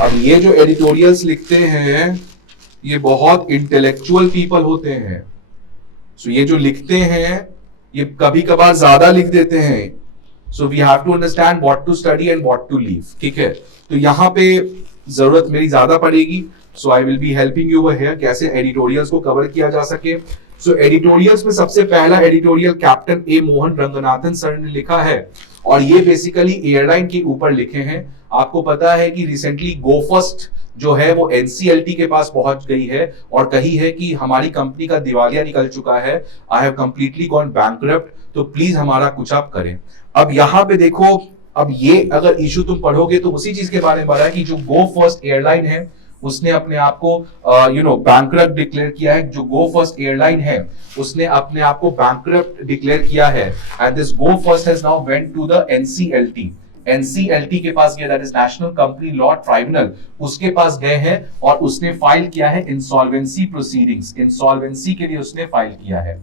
अब ये जो एडिटोरियल्स लिखते हैं ये बहुत इंटेलेक्चुअल पीपल होते हैं। सो ये जो लिखते हैं ये कभी कभार ज्यादा लिख देते हैं। So we have to understand what to study and what to leave, ठीक है। तो यहां पे जरूरत मेरी ज्यादा पड़ेगी, so I will be helping you over here कैसे एडिटोरियल्स को कवर किया जा सके। सो एडिटोरियल्स में सबसे पहला editorial captain A Mohan Ranganathan sir ने लिखा है और ये बेसिकली एयरलाइन के ऊपर लिखे हैं। आपको पता है कि रिसेंटली गो फर्स्ट जो है वो एनसीएलटी के पास पहुंच गई है और कही है कि हमारी कंपनी का दिवालिया निकल चुका है, I have completely gone bankrupt, तो प्लीज हमारा कुछ आप करें। अब यहां पे देखो, अब ये अगर इशू तुम पढ़ोगे तो उसी चीज के बारे में बताया कि जो गो फर्स्ट एयरलाइन है उसने अपने आप को बैंकरप्ट डिक्लेयर किया है। जो गो फर्स्ट एयरलाइन है उसने अपने आप को बैंकरप्ट डिक्लेयर किया है and this Go First has now went to the NCLT. NCLT के पास गया, that is national company law tribunal, उसके पास गए हैं और उसने फाइल किया है इंसॉल्वेंसी प्रोसीडिंग्स। इंसॉल्वेंसी के लिए उसने फाइल किया है,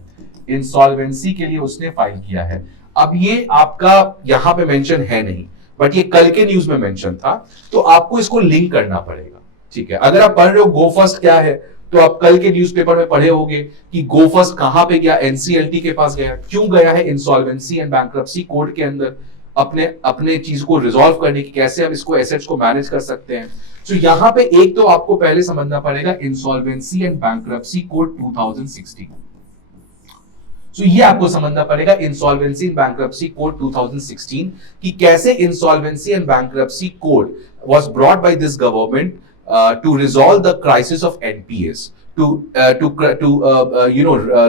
इंसॉल्वेंसी के लिए उसने फाइल किया है। अब ये आपका यहां पे मेंशन है नहीं, बट ये कल के न्यूज में मेंशन था, तो आपको इसको लिंक करना पड़ेगा, ठीक है। अगर आप पढ़ रहे हो गो फर्स्ट क्या है तो आप कल के न्यूज़पेपर में पढ़े होंगे कि गो फर्स्ट कहां पे गया, एनसीएलटी के पास गया। क्यों गया है? इंसॉल्वेंसी एंड बैंकरप्सी कोड के अंदर अपने चीज को रिजॉल्व करने की, कैसे हम इसको एसेट्स को मैनेज कर सकते हैं। तो यहां पे एक तो आपको पहले समझना पड़ेगा इंसॉल्वेंसी एंड बैंकरप्सी कोड 2016। तो ये आपको समझना पड़ेगा इंसॉल्वेंसी एंड बैंकरप्सी कोड 2016 कि कैसे insolvency and bankruptcy code was brought by this government to resolve the crisis of NPS, to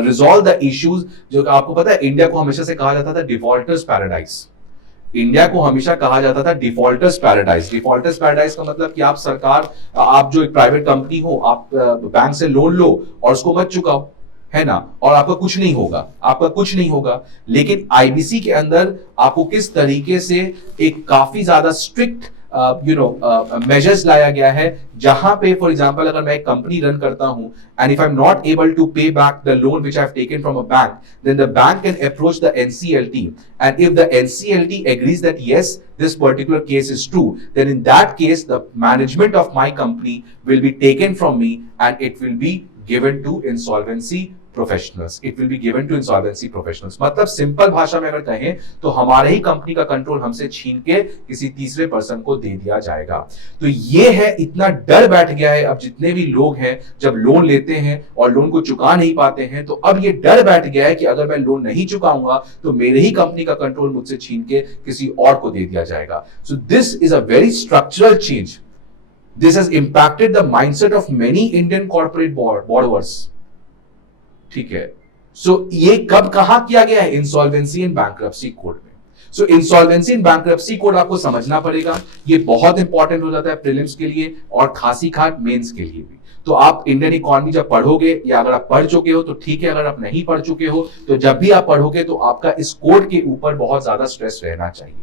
resolve the issues। जो आपको पता है इंडिया को हमेशा से कहा जाता था डिफॉल्टर्स पैराडाइज, इंडिया को हमेशा कहा जाता था डिफॉल्टर्स पैराडाइज। डिफॉल्टर्स पैराडाइज का मतलब कि आप सरकार, आप जो एक प्राइवेट कंपनी हो, आप बैंक से लोन लो और उसको मत चुकाओ, है ना, और आपका कुछ नहीं होगा, आपका कुछ नहीं होगा। लेकिन आईबीसी के अंदर आपको किस तरीके से एक काफी ज्यादा स्ट्रिक्ट मेजर्स लाया गया है, जहां पे फॉर एग्जांपल अगर मैं एक कंपनी रन करता हूं and if I am not able to pay back the loan which I have taken from a bank, then the bank can approach the NCLT and if the NCLT agrees that yes this particular case is true, then in that case the management of my company will be taken from me and it will be given to insolvency professionals, it will be given to insolvency professionals। मतलब simple भाषा में अगर कहें तो हमारे ही company का control हमसे छीन के किसी तीसरे पर्सन को दे दिया जाएगा। तो ये है, इतना डर बैठ गया है अब जितने भी लोग हैं जब लोन लेते हैं और लोन को चुका नहीं पाते हैं, तो अब ये डर बैठ गया है कि अगर मैं लोन नहीं चुकाऊंगा तो मेरे ही कंपनी का कंट्रोल मुझसे छीन के किसी और को दे दिया जाएगा। सो this is a very structural change, this has impacted the mindset of many Indian corporate borrowers, ठीक है। सो ये कब कहां किया गया है? इंसॉल्वेंसी एंड बैंकरप्सी कोड में। सो इंसॉल्वेंसी एंड बैंकरप्सी कोड आपको समझना पड़ेगा, ये बहुत इंपॉर्टेंट हो जाता है प्रीलिम्स के लिए और खासी खाट मेंस के लिए भी। तो आप इंडियन इकोनॉमी जब पढ़ोगे, या अगर आप पढ़ चुके हो तो ठीक है, अगर आप नहीं पढ़ चुके हो तो जब भी आप पढ़ोगे तो आपका इस कोड के ऊपर बहुत ज्यादा स्ट्रेस रहना चाहिए।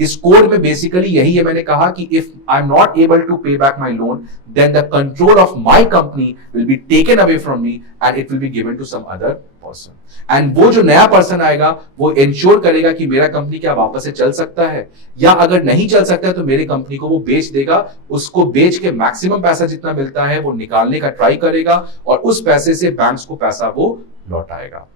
इस कोड में बेसिकली यही है, मैंने कहा कि if I am not able to pay back my loan then the control of my company will be taken away from me and it will be given to some other person. And वो जो नया person आएगा वो ensure करेगा कि मेरा company क्या वापस से चल सकता है, या अगर नहीं चल सकता है तो मेरी कंपनी को वो बेच देगा। उसको बेच के मैक्सिमम पैसा जितना मिलता है वो निकालने का ट्राई करेगा और उस पैसे से बैंक्स को पैसा वो लौटाएगा।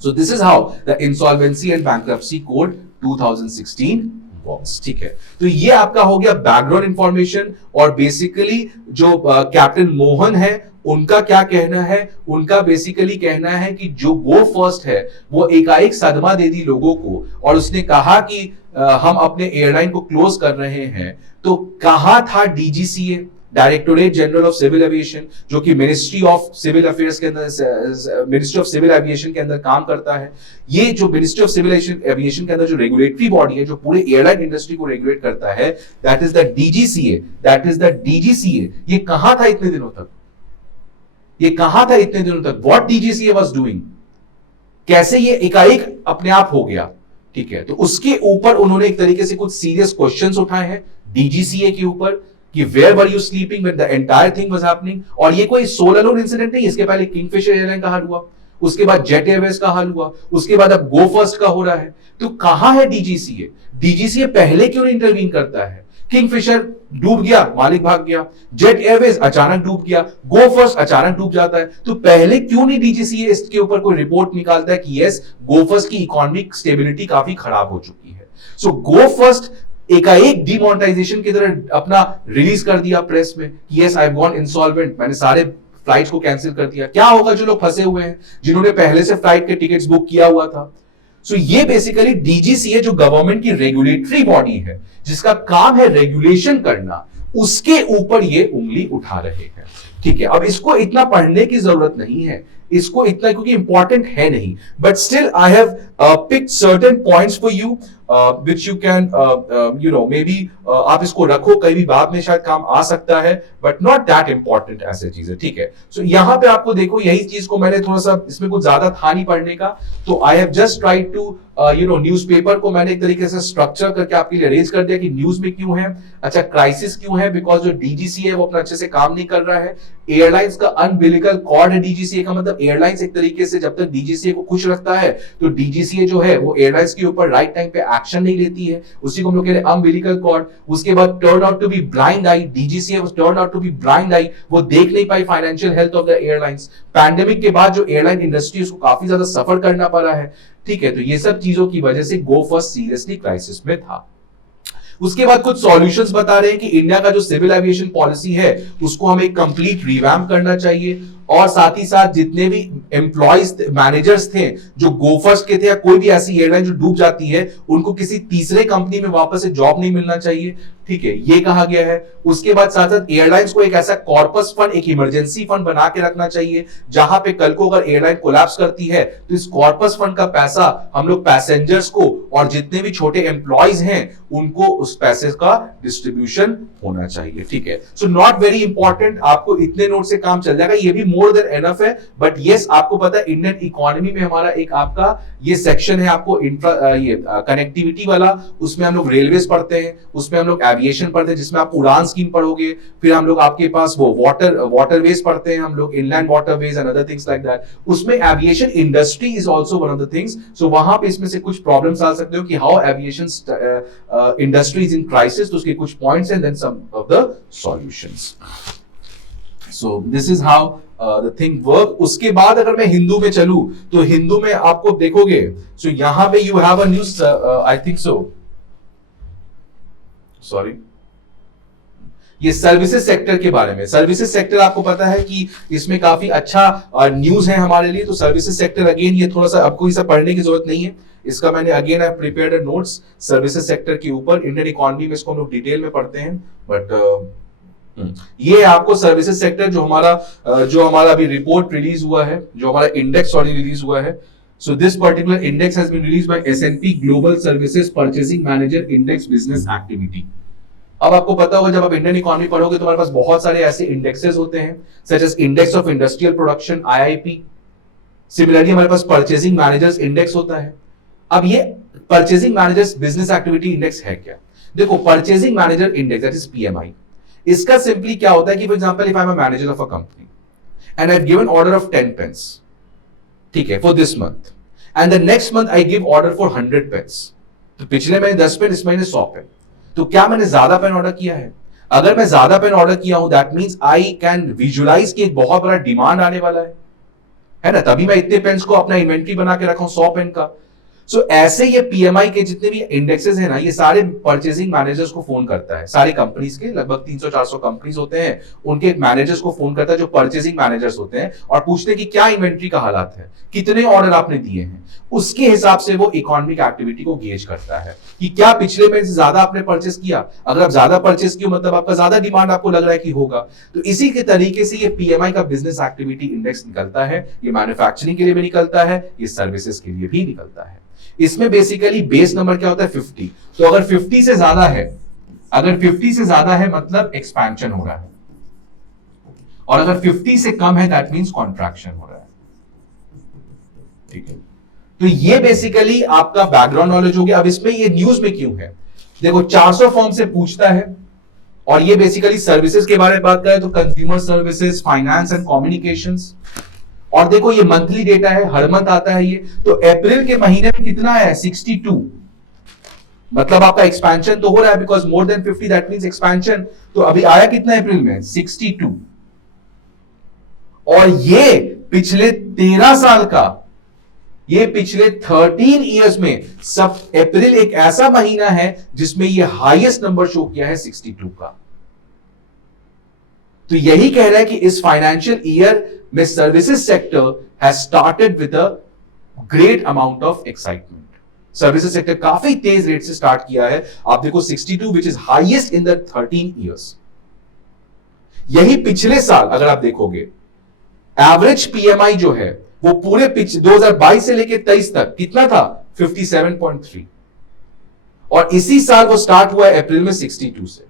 So this is how the Insolvency and Bankruptcy Code 2016 works, ठीक है। तो ये आपका हो गया बैकग्राउंड इंफॉर्मेशन, और बेसिकली जो कैप्टन मोहन है उनका क्या कहना है, उनका बेसिकली कहना है कि जो गो फर्स्ट है वो एकाएक सदमा दे दी लोगों को, और उसने कहा कि हम अपने एयरलाइन को क्लोज कर रहे हैं। तो कहां था DGCA, directorate general of civil aviation, जो कि मिनिस्ट्री ऑफ सिविल अफेयर्स के अंदर, मिनिस्ट्री ऑफ सिविल एविएशन के अंदर काम करता है। ये जो मिनिस्ट्री ऑफ सिविल एविएशन के अंदर जो रेगुलेटरी बॉडी है जो पूरे एयरलाइन इंडस्ट्री को रेगुलेट करता है, that is the DGCA, that is the DGCA. ये कहां था इतने दिनों तक, ये कहां था इतने दिनों तक? व्हाट डीजीसीए वाज डूइंग, कैसे ये एकाएक अपने आप हो गया, ठीक है। तो उसके ऊपर उन्होंने एक तरीके से कुछ सीरियस क्वेश्चंस उठाए हैं डीजीसीए के ऊपर कि where were you sleeping when the entire thing was happening. और ये कोई सोल अलोन इंसिडेंट नहीं, इसके पहले किंगफिशर एयरलाइन का हाल हुआ, उसके बाद जेट एयरवेज का हाल हुआ, उसके बाद अब गो फर्स्ट का हो रहा है। तो कहां है डीजीसीए? डीजीसीए पहले क्यों नहीं इंटरवीन करता है? किंगफिशर डूब गया, मालिक भाग गया, जेट एयरवेज अचानक डूब गया, गो फर्स्ट अचानक डूब जाता है, तो पहले क्यों नहीं डीजीसीए इसके ऊपर कोई रिपोर्ट निकालता है कि यस गो फर्स्ट की इकोनॉमिक स्टेबिलिटी काफी खराब हो चुकी है। सो गो फर्स्ट एकाएक डिमोनेटाइजेशन की तरह अपना रिलीज कर दिया प्रेस में कि yes I have gone insolvent, मैंने सारे फ्लाइट्स को कैंसिल कर दिया। क्या होगा जो लोग फंसे हुए हैं, जिन्होंने पहले से फ्लाइट के टिकट्स बुक किया हुआ था? सो ये बेसिकली डीजीसीए जो गवर्नमेंट की रेगुलेटरी बॉडी है, जिसका काम है रेगुलेशन करना, उसके ऊपर ये उंगली उठा रहे हैं। ठीक है, अब इसको इतना पढ़ने की जरूरत नहीं है, इसको इतना क्योंकि इंपॉर्टेंट है नहीं, but still I have picked certain points for you which you can maybe आप इसको रखो, कहीं भी बाद में शायद काम आ सकता है, बट नॉट दैट इंपॉर्टेंट ऐसे चीजें। ठीक है, सो यहां पे आपको देखो यही चीज को मैंने थोड़ा सा, इसमें कुछ ज्यादा था नहीं पढ़ने का, तो I have just tried to newspaper को मैंने एक तरीके से स्ट्रक्चर करके आपके लिए अरेंज कर दिया कि न्यूज में क्यों है, अच्छा क्राइसिस क्यों है, बिकॉज जो डीजीसीए है वो अपना अच्छे से काम नहीं कर रहा है। एयरलाइंस का अनबिलिकल कॉर्ड है डीजीसीए का, मतलब एयरलाइंस एक तरीके से जब तक डीजीसीए को खुश रखता है तो डीजीसीए जो है वो एयरलाइंस के ऊपर राइट टाइम पे एक्शन नहीं लेती है, उसी को हम लोग कह रहे हैं अम्बिलिकल कॉर्ड। उसके बाद turn out to be blind eye, DGCA was turn out to be blind eye, वो देख नहीं पाई financial health of the airlines. Pandemic के बाद जो एयरलाइन इंडस्ट्री उसको काफी ज्यादा सफर करना पड़ा है। ठीक है, तो ये सब चीजों की वजह से गो फर्स्ट सीरियसली क्राइसिस में था। उसके बाद कुछ सॉल्यूशंस बता रहे हैं कि इंडिया का जो सिविल एविएशन पॉलिसी है उसको हमें कंप्लीट रिवैम्प करना चाहिए, और साथ ही साथ जितने भी एम्प्लॉइज मैनेजर्स थे जो गो फर्स्ट के थे या कोई भी ऐसी एयरलाइन जो डूब जाती है, उनको किसी तीसरे कंपनी में वापस से जॉब नहीं मिलना चाहिए। ठीक है, ये कहा गया है। उसके बाद साथ साथ एयरलाइंस को एक ऐसा कॉर्पस फंड, एक इमरजेंसी फंड बना के रखना चाहिए, जहां पे कल को अगर एयरलाइन कोलैप्स करती है तो इस कॉर्पस फंड का पैसा हम लोग पैसेंजर्स को और जितने भी छोटे एम्प्लॉइज हैं उनको उस पैसे का डिस्ट्रीब्यूशन होना चाहिए। ठीक है, सो नॉट वेरी इंपॉर्टेंट, आपको इतने नोट से काम चल जाएगा, ये भी मोर देन एनफ है। बट यस, आपको पता है इंडियन इकोनॉमी में हमारा एक आपका ये सेक्शन है आपको ये कनेक्टिविटी वाला, उसमें हम लोग रेलवेज पढ़ते हैं, उसमें हम लोग एविएशन पढ़ते हैं जिसमें आप उड़ान स्कीम पढ़ोगे, फिर हम लोग आपके पास वो वाटरवेज पढ़ते हैं, हम लोग inland waterways and other things like that. उसमें aviation industry is also one of the things. So वहां पे इसमें से कुछ प्रॉब्लम्स आ सकते हो कि how aviation industry is in crisis, तो उसके कुछ points and then some of the solutions. So this is how the thing work. उसके बाद अगर मैं हिंदू में चलूं तो हिंदू में आपको देखोगे, सो यहां पे you have a news, I think so, sorry, ये सर्विसेज सेक्टर के बारे में। सर्विसेज सेक्टर आपको पता है कि इसमें काफी अच्छा न्यूज है हमारे लिए। तो सर्विसेज सेक्टर अगेन ये थोड़ा सा आपको ये सब पढ़ने की जरूरत नहीं है, इसका मैंने again I prepared notes services sector के ऊपर। इंडियन इकोनॉमी में इसको हम लोग डिटेल में पढ़ते हैं, बट ये आपको सर्विसेज सेक्टर जो हमारा अभी रिपोर्ट रिलीज हुआ है, जो हमारा इंडेक्स सॉरी रिलीज हुआ है। So this particular index has been released by S&P Global Services Purchasing Manager Index Business Activity. अब आपको पता होगा जब आप इंडियन इकोनॉमी पढ़ोगे तो हमारे पास बहुत सारे ऐसे इंडेक्सेस होते हैं, such as index of industrial production IIP। Similarly हमारे पास परचेजिंग मैनेजर्स इंडेक्स होता है। अब ये purchasing managers business activity index है क्या? देखो, purchasing manager index that is PMI, इसका सिंपली क्या होता है कि for example if I am a manager of a company and I have given order of 10 pens, ठीक है, for this month, and the next month I give order for 100 pens. तो पिछले महीने 10 पेन, इस महीने 100 पेन। तो क्या मैंने ज्यादा पेन ऑर्डर किया है? अगर मैं ज्यादा पेन ऑर्डर किया हूं that means I can visualise कि एक बहुत बड़ा डिमांड आने वाला है ना, तभी मैं इतने पेन्स को अपना इन्वेंट्री बना के रखा हूं 100 पेन का। सो ऐसे ये PMI के जितने भी इंडेक्सेस हैं ना, ये सारे परचेजिंग मैनेजर्स को फोन करता है। सारे कंपनीज के लगभग 300-400 कंपनीज होते हैं, उनके मैनेजर्स को फोन करता है जो परचेजिंग मैनेजर्स होते हैं, और पूछते हैं कि क्या इन्वेंट्री का हालात है, कितने ऑर्डर आपने दिए हैं। उसके हिसाब से वो इकोनॉमिक एक्टिविटी को गेज करता है कि क्या पिछले में से ज्यादा आपने परचेस किया। अगर आप ज्यादा परचेस किया मतलब आपका ज्यादा डिमांड आपको लग रहा है कि होगा। तो इसी के तरीके से ये PMI का बिजनेस एक्टिविटी इंडेक्स निकलता है। ये मैन्युफैक्चरिंग के लिए भी निकलता है, ये सर्विसेज के लिए भी निकलता है। इसमें बेसिकली बेस नंबर क्या होता है 50। तो अगर 50 से ज्यादा है, अगर 50 से ज्यादा है मतलब एक्सपेंशन हो रहा है, और अगर 50 से कम है दैट मींस कॉन्ट्रैक्शन हो रहा है। ठीक है, तो ये बेसिकली आपका बैकग्राउंड नॉलेज हो गया। अब इसमें ये न्यूज में क्यों है, देखो 400 फॉर्म से पूछता है, और ये बेसिकली सर्विसेज के बारे में बात करें तो consumer services, finance and communications, और देखो ये मंथली डेटा है, हर मंथ आता है ये, तो अप्रैल के महीने में कितना है 62, मतलब आपका एक्सपेंशन तो हो रहा है because more than 50 that means expansion. तो अभी आया कितना अप्रैल में 62, और ये पिछले 13 साल का, ये पिछले 13 इयर्स में सब अप्रैल एक ऐसा महीना है जिसमें ये हाईएस्ट नंबर शो किया है 62 का। तो यही कह रहा है कि इस फाइनेंशियल ईयर में services sector has started with a great amount of excitement. Services sector काफी तेज रेट से स्टार्ट किया है। आप देखो 62 which is highest in the 13 years. यही पिछले साल अगर आप देखोगे एवरेज पीएमआई जो है वो पूरे 2022 से लेकर 23 तक कितना था 57.3, और इसी साल वो स्टार्ट हुआ है अप्रैल में 62 से।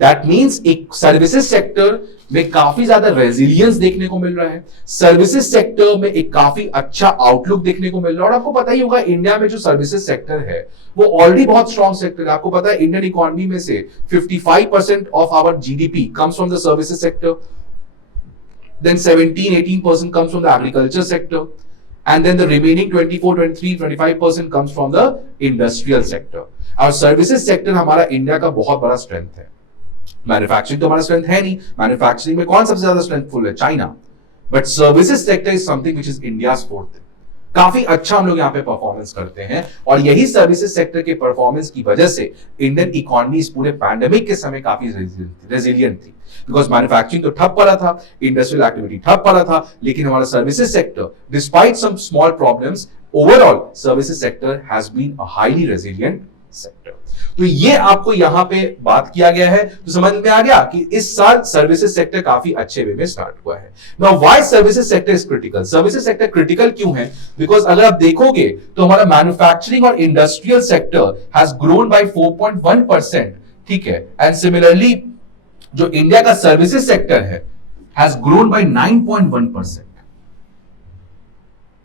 दैट मींस एक सर्विसेज सेक्टर में काफी ज्यादा रेजिलियंस देखने को मिल रहा है, सर्विसेज सेक्टर में एक काफी अच्छा आउटलुक देखने को मिल रहा है। और आपको पता ही होगा इंडिया में जो सर्विसेज सेक्टर है वो ऑलरेडी बहुत स्ट्रॉन्ग सेक्टर है। आपको पता है इंडियन इकोनॉमी में से 55% of our GDP comes from the services sector, then 17-18% comes from the agriculture sector, and then the remaining 24-25% comes from the industrial sector. और सर्विसेज सेक्टर हमारा इंडिया का बहुत बड़ा स्ट्रेंथ है। मैन्युफैक्चरिंग तो हमारा स्ट्रेंथ है नहीं, मैन्युफैक्चरिंग में कौन सबसे ज्यादा स्ट्रेंथफुल है, China, but services sector is something which is India's fourth. काफी अच्छा हम लोग यहाँ पे परफॉर्मेंस करते हैं, और यही सर्विसेज सेक्टर के परफॉर्मेंस की वजह से इंडियन इकोनॉमी इस पूरे पैंडेमिक के समय काफी रेजिलियंट थी, बिकॉज मैन्युफैक्चरिंग तो ठप पड़ा था, इंडस्ट्रियल एक्टिविटी ठप पड़ा था, लेकिन हमारा services sector despite some small problems, overall services sector has been a highly resilient sector. तो ये आपको यहां पे बात किया गया है, तो समझ में आ गया कि इस साल सर्विसेज सेक्टर काफी अच्छे वे में स्टार्ट हुआ है। Now why services sector is critical? Services sector critical क्यों है? बिकॉज अगर आप देखोगे तो हमारा मैन्युफैक्चरिंग और industrial sector has grown by 4.1%, ठीक है, एंड सिमिलरली जो इंडिया का सर्विसेज सेक्टर है हैज ग्रोन बाय 9.1%।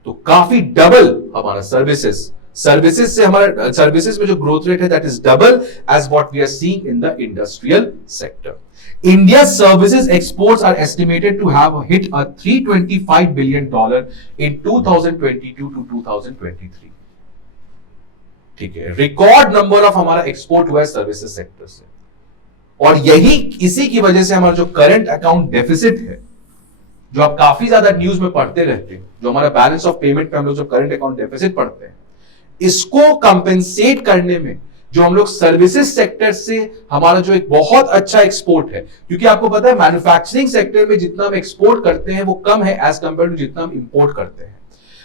तो काफी डबल हमारा सर्विसेज से हमारा सर्विसेज में जो ग्रोथ रेट है that is double as what we are seeing in the industrial sector. India's services exports are estimated to have hit a $325 billion in 2022 to 2023। ठीक है, रिकॉर्ड नंबर ऑफ हमारा export हुआ है services sector से, और यही इसी की वजह से हमारा जो करंट अकाउंट डेफिसिट है, जो आप काफी ज्यादा न्यूज में पढ़ते रहते हैं, जो हमारा बैलेंस ऑफ पेमेंट पे हम लोग जो करंट अकाउंट डेफिसिट पढ़ते हैं, इसको कंपेंसेट करने में जो हम लोग सर्विसेज सेक्टर से हमारा जो एक बहुत अच्छा एक्सपोर्ट है, क्योंकि आपको पता है मैन्युफैक्चरिंग सेक्टर में जितना हम एक्सपोर्ट करते हैं वो कम है एज कंपेयर टू जितना हम इंपोर्ट करते हैं,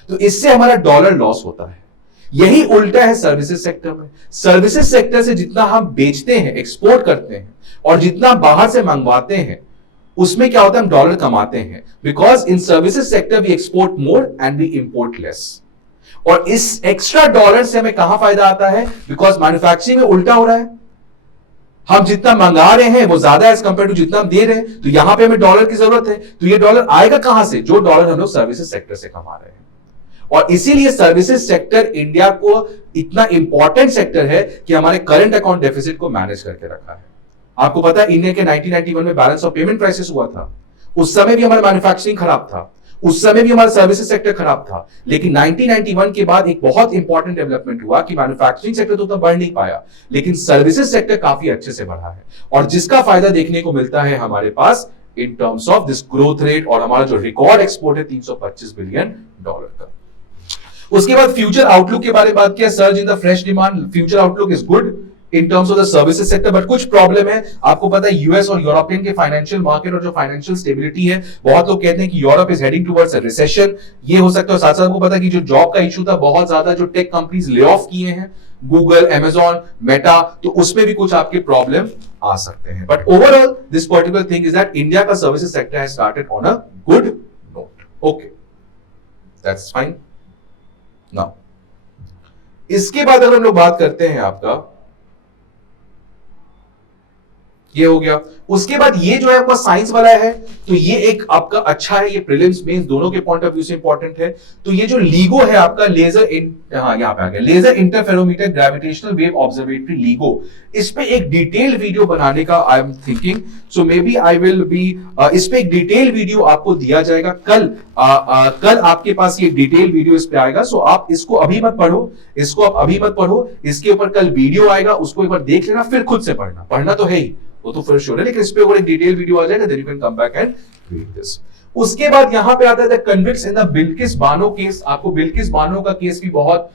तो इससे हमारा डॉलर लॉस होता है। यही उल्टा है सर्विसेज सेक्टर में। सर्विसेज सेक्टर से जितना हम बेचते हैं, एक्सपोर्ट करते हैं, और जितना बाहर से मंगवाते हैं, उसमें क्या होता है, हम डॉलर कमाते हैं, because in services sector we export more and we import less. और इस एक्स्ट्रा डॉलर से हमें कहां फायदा आता है, बिकॉज मैन्युफैक्चरिंग में उल्टा हो रहा है, हम जितना मंगा रहे हैं वो ज्यादा एज कंपेयर टू जितना हम दे रहे हैं, तो यहां पे हमें डॉलर की जरूरत है। तो ये डॉलर आएगा कहां से? जो डॉलर हम लोग सर्विसेज सेक्टर से कमा रहे हैं। और इसीलिए सर्विसेज सेक्टर इंडिया को इतना इंपॉर्टेंट सेक्टर है कि हमारे करंट अकाउंट डेफिसिट को मैनेज करके रखा है। आपको पता है इंडिया के 1991 में बैलेंस ऑफ पेमेंट क्राइसिस हुआ था, उस समय भी हमारा मैन्युफैक्चरिंग खराब था, उस समय भी हमारा सर्विसेज सेक्टर खराब था, लेकिन 1991 के बाद एक बहुत इंपॉर्टेंट डेवलपमेंट हुआ कि मैन्युफैक्चरिंग सेक्टर तो उतना बढ़ नहीं पाया, लेकिन सर्विसेज सेक्टर काफी अच्छे से बढ़ा है, और जिसका फायदा देखने को मिलता है हमारे पास in terms of this growth rate, और हमारा जो रिकॉर्ड एक्सपोर्ट है $325 बिलियन का। उसके बाद फ्यूचर आउटलुक के बारे में बात किया, surge in the fresh demand, future outlook is good in terms of the services sector, but कुछ प्रॉब्लम है। आपको पता है यूएस और यूरोपियन के फाइनेंशियल मार्केट और जो फाइनेंशियल स्टेबिलिटी है, बहुत लोग कहते हैं कि Europe is heading towards a recession, ये हो सकता है। साथ साथ आपको पता है कि जो जॉब का इशू था, बहुत ज्यादा जो टेक कंपनीज ले ऑफ किए हैं, गूगल, अमेजॉन, मेटा, तो उसमें भी कुछ आपके प्रॉब्लम आ सकते हैं। But overall this particular thing is that India का services sector has started on a good note. Okay, that's fine. Now इसके बाद अगर हम लोग बात करते हैं, आपका ये हो गया। उसके बाद ये जो है आपका साइंस वाला है, तो ये एक आपका अच्छा है, ये प्रीलिम्स मेंस दोनों के पॉइंट ऑफ व्यू से इंपॉर्टेंट है। तो ये जो लीगो है आपका, लेजर हाँ यहाँ पे आ गया, laser interferometer gravitational wave observatory LIGO. इस पे एक डिटेल वीडियो बनाने का I am thinking, so maybe I will be, इस पे एक डिटेल वीडियो आपको दिया जाएगा कल। कल आपके पास ये डिटेल वीडियो इस पे आएगा, सो आप इसको अभी मत पढ़ो, इसको आप अभी मत पढ़ो, इसके ऊपर कल वीडियो आएगा, उसको एक बार देख लेना, फिर खुद से पढ़ना, पढ़ना तो है ही, वो तो फिर श्योर है, लेकिन इस पे एक डिटेल वीडियो आ जाएगा, then you can come back and read this. उसके बाद यहां पे आता है convicts in the Bilkis Bano case. आपको बिल्किस बानो का केस भी बहुत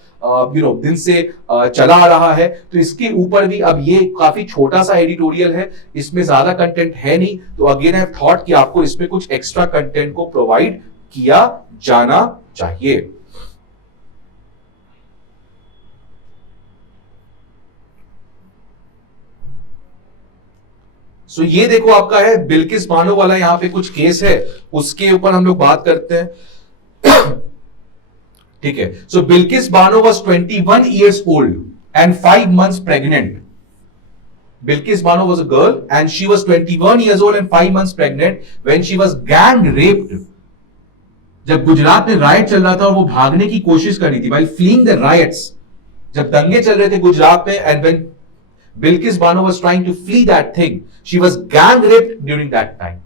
दिन से चला आ रहा है, तो इसके ऊपर भी अब ये काफी छोटा सा एडिटोरियल है, इसमें ज्यादा कंटेंट है नहीं, तो अगेन आई थॉट कि आपको इसमें कुछ एक्स्ट्रा कंटेंट को प्रोवाइड किया जाना चाहिए। सो ये देखो आपका है बिल्किस बानो वाला, यहां पे कुछ केस है, उसके ऊपर हम लोग बात करते हैं। ठीक है, so Bilkis Bano was 21 years old and 5 months pregnant. Bilkis Bano was a girl and she was 21 years old and 5 months pregnant when she was gang raped. जब गुजरात में राइट चल रहा था और वो भागने की कोशिश कर रही थी, while fleeing the riots, जब दंगे चल रहे थे गुजरात में, and when Bilkis Bano was trying to flee that thing, she was gang raped during that time.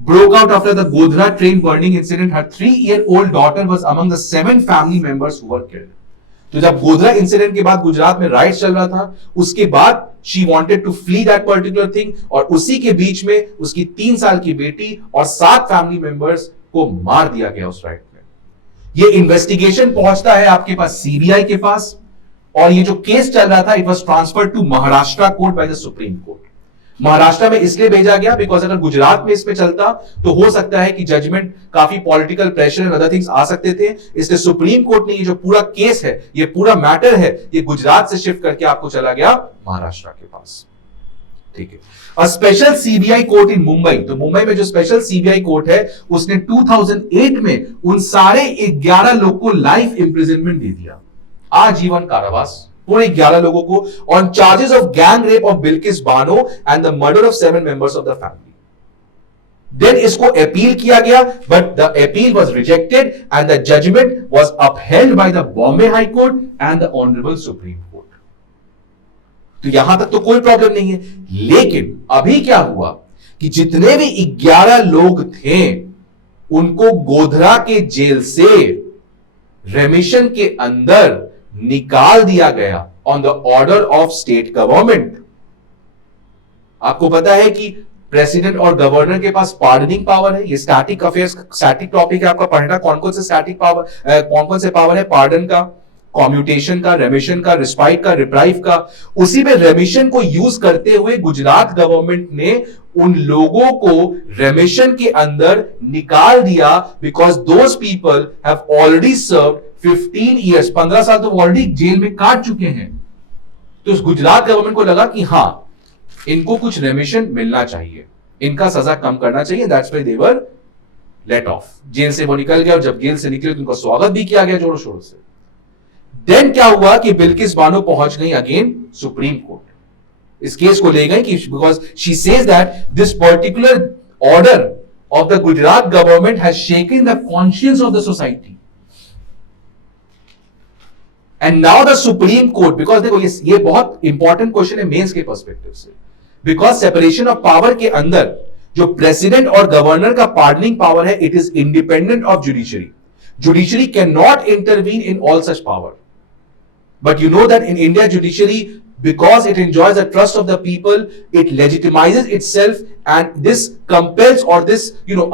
Broke out after the Godhra train burning incident. Her 3-year-old daughter was among the 7 family members who were killed. तो जब Godhra incident के बाद गुजरात में right चल रहा था, उसके बाद she wanted to flee that particular thing, और उसी के बीच में उसकी 3 साल की बेटी और 7 फैमिली मेंबर्स को मार दिया गया उस राइट में। ये इन्वेस्टिगेशन पहुंचता है आपके पास सीबीआई के पास, और ये जो केस चल रहा था it was transferred to Maharashtra court by the supreme court. Maharashtra में इसलिए भेजा गया बिकॉज अगर गुजरात में इसमें चलता तो हो सकता है कि जजमेंट काफी political pressure and other things आ सकते थे, इसलिए सुप्रीम कोर्ट ने ये जो पूरा केस है, ये पूरा मैटर है, ये गुजरात से शिफ्ट करके आपको चला गया महाराष्ट्र के पास। ठीक है, अ स्पेशल सीबीआई कोर्ट इन मुंबई, तो मुंबई में जो स्पेशल सीबीआई कोर्ट है उसने 2008 में उन सारे 11 लोग को लाइफ इंप्रिजनमेंट दे दिया, आजीवन कारावास, पूरे 11 लोगों को, on charges of gang rape of Bilkis Bano and the murder of 7 members of the family. Then इसको अपील किया गया, but the appeal was rejected and the judgement was upheld by the Bombay high court and the honourable supreme court. तो यहां तक तो कोई problem नहीं है, लेकिन अभी क्या हुआ कि जितने भी 11 लोग थे उनको गोधरा के जेल से रेमिशन के अंदर निकाल दिया गया on the order of state government. आपको पता है कि प्रेसिडेंट और गवर्नर के पास पार्डनिंग पावर है, ये स्टैटिक अफेयर्स, स्टैटिक टॉपिक है आपका पढ़ना, कौन कौन से स्टैटिक पावर, कौन कौन से पावर है, पार्डन का, कॉम्यूटेशन का, रेमिशन का, रिस्पाइट का, रिप्राइव का। उसी में रेमिशन को यूज करते हुए गुजरात गवर्नमेंट ने उन लोगों को रेमिशन के अंदर निकाल दिया because those people have already served 15 years, 15 साल तो ऑलरेडी जेल में काट चुके हैं। तो उस गुजरात गवर्नमेंट को लगा कि हां इनको कुछ रेमिशन मिलना चाहिए, इनका सजा कम करना चाहिए, that's why they were let off. जेल से वो निकल गया और जब जेल से निकले तो उनका स्वागत भी किया गया जोरों शोरों से। देन क्या हुआ कि बिल्किस बानो पहुंच गई अगेन सुप्रीम कोर्ट, इस केस को ले गई कि because she says that this particular order of the Gujarat government has shaken the conscience of the society. And now the supreme court, because देखो ये बहुत इंपॉर्टेंट क्वेश्चन है मेंस के पर्सपेक्टिव से, बिकॉज सेपरेशन ऑफ पावर के अंदर जो president और गवर्नर का पार्डनिंग पावर है, it is independent of judiciary. Judiciary can not intervene in all such power, but you know that in India judiciary, because it enjoys the trust of the people, it legitimizes itself, and this compels or this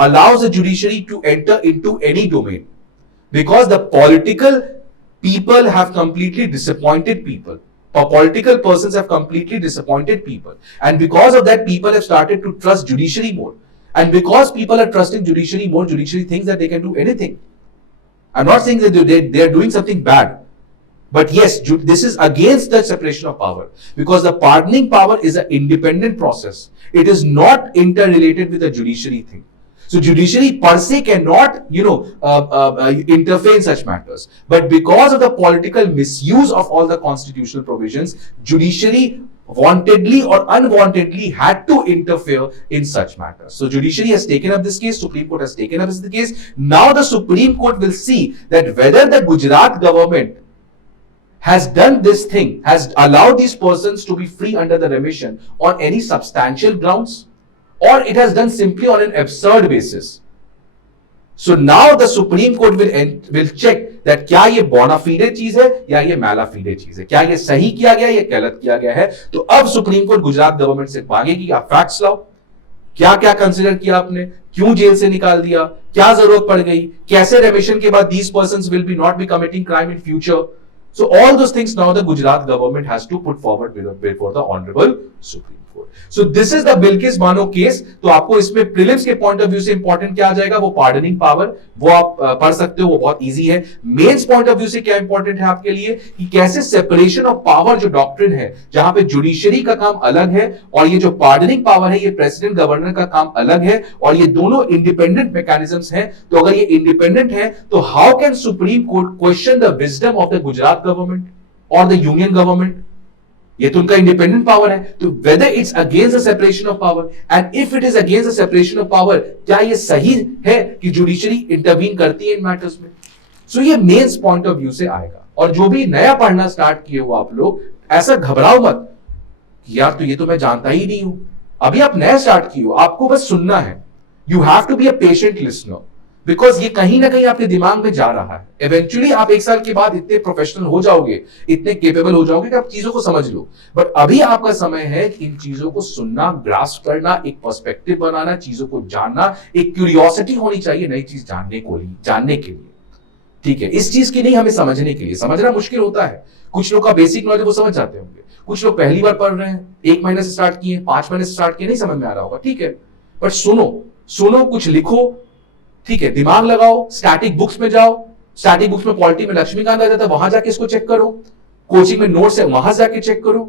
allows the judiciary to enter into any domain, because the political people have completely disappointed people, or political persons have completely disappointed people, and because of that people have started to trust judiciary more, and because people are trusting judiciary more, judiciary thinks that they can do anything. I'm not saying that they are doing something bad, but yes, this is against the separation of power, because the pardoning power is an independent process. It is not interrelated with the judiciary thing. So judiciary per se cannot, interfere in such matters. But because of the political misuse of all the constitutional provisions, judiciary wantedly or unwantedly had to interfere in such matters. So judiciary has taken up this case, Supreme Court has taken up this case. Now the Supreme Court will see that whether the Gujarat government has done this thing, has allowed these persons to be free under the remission on any substantial grounds, or it has done simply on an absurd basis. So now the Supreme Court will check that क्या ये bona fide चीज है या ये mala fide चीज है, क्या ये सही किया गया या गलत किया गया है. तो अब सुप्रीम कोर्ट गुजरात गवर्नमेंट से मांगेगी आप फैक्ट्स लाओ, क्या क्या कंसिडर किया आपने, क्यों जेल से निकाल दिया, क्या जरूरत पड़ गई, कैसे रेमिशन के बाद these persons will be not be committing crime in future. So all those things now the Gujarat government has to put forward before the honorable Supreme Court. So this is the Bilkis Bano case. तो आपको इसमें prelims के point of view से important क्या आ जाएगा, वो pardoning power, वो आप पढ़ सकते हो, वो बहुत इजी है. मेंस पॉइंट ऑफ व्यू से क्या इंपॉर्टेंट है आपके लिए कि कैसे सेपरेशन ऑफ पावर जो डॉक्ट्रिन है, जहां पे जुडिशरी का काम अलग है और ये जो पार्डनिंग पावर है ये प्रेसिडेंट गवर्नर का काम अलग है, और ये दोनों इंडिपेंडेंट मैकेनिज्म्स हैं. तो अगर ये इंडिपेंडेंट है तो how can supreme court question the wisdom of the Gujarat government और द यूनियन गवर्नमेंट? ये तो उनका इंडिपेंडेंट पावर है. तो whether it's against the separation of power, and if it is against the separation of power, क्या ये सही है कि जुडिशरी इंटरवीन करती है इन मैटर्स में? सो ये मेंस पॉइंट ऑफ व्यू से आएगा. और जो भी नया पढ़ना स्टार्ट किए हो आप लोग, ऐसा घबराओ मत यार तो ये तो मैं जानता ही नहीं हूं. अभी आप नया स्टार्ट किए हो, आपको बस सुनना है. You have to be a patient listener, because ये कहीं ना कहीं आपके दिमाग में जा रहा है. इवेंचुअली आप एक साल के बाद इतने प्रोफेशनल हो जाओगे, इतने केपेबल हो जाओगे कि आप चीजों को समझ लो. बट अभी आपका समय है कि इन चीजों को सुनना, ग्रास्प करना, एक पर्सपेक्टिव बनाना, चीजों को जानना. एक क्यूरियोसिटी होनी चाहिए नई चीज जानने के लिए. ठीक है, इस चीज की नहीं, हमें समझने के लिए. समझना मुश्किल होता है. कुछ लोग का बेसिक नॉलेज वो समझ जाते होंगे, कुछ लोग पहली बार पढ़ रहे हैं, 1 महीने से स्टार्ट किए, 5 महीने से स्टार्ट किए, नहीं समझ में आ रहा होगा. ठीक है, बट सुनो, कुछ लिखो. ठीक है, दिमाग लगाओ, स्टैटिक बुक्स में जाओ. स्टैटिक बुक्स में पॉलिटी में लक्ष्मीकांत आ जाता है, वहां जाके इसको चेक करो. कोचिंग में नोट्स है, वहां जाके चेक करो.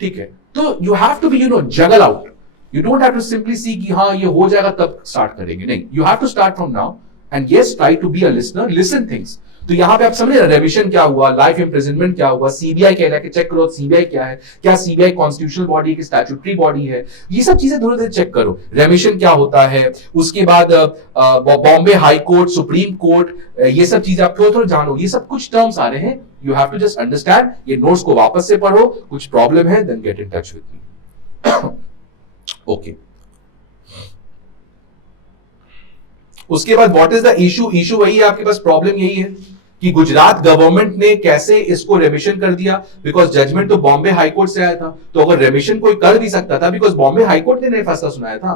ठीक है, तो you have to be juggle out. You don't have to simply see कि हाँ ये हो जाएगा तब स्टार्ट करेंगे. नहीं, you have to start from now. And yes, try to be a listener, listen things. तो यहां पे आप समझ रहे, रेमिशन क्या हुआ, लाइफ इंप्रिजनमेंट क्या हुआ, सीबीआई कह रहा है कि चेक करो सीबीआई क्या है, क्या सीबीआई कॉन्स्टिट्यूशनल बॉडी की स्टैट्यूटरी बॉडी है. ये सब चीजें धीरे धीरे चेक करो. रेमिशन क्या होता है, उसके बाद Bombay high court, supreme court, ये सब चीजें आप थोड़ा थोड़ा जानो. ये सब कुछ टर्म्स आ रहे हैं, you have to just understand. ये नोट्स को वापस से पढ़ो. कुछ प्रॉब्लम है then get in touch with me. Okay, उसके बाद व्हाट इज द इशू वही है आपके पास. प्रॉब्लम यही है कि गुजरात गवर्नमेंट ने कैसे इसको रेमिशन कर दिया, बिकॉज जजमेंट तो बॉम्बे हाईकोर्ट से आया था. तो अगर रेमिशन कोई कर भी सकता था, बिकॉज बॉम्बे हाईकोर्ट ने फैसला सुनाया था,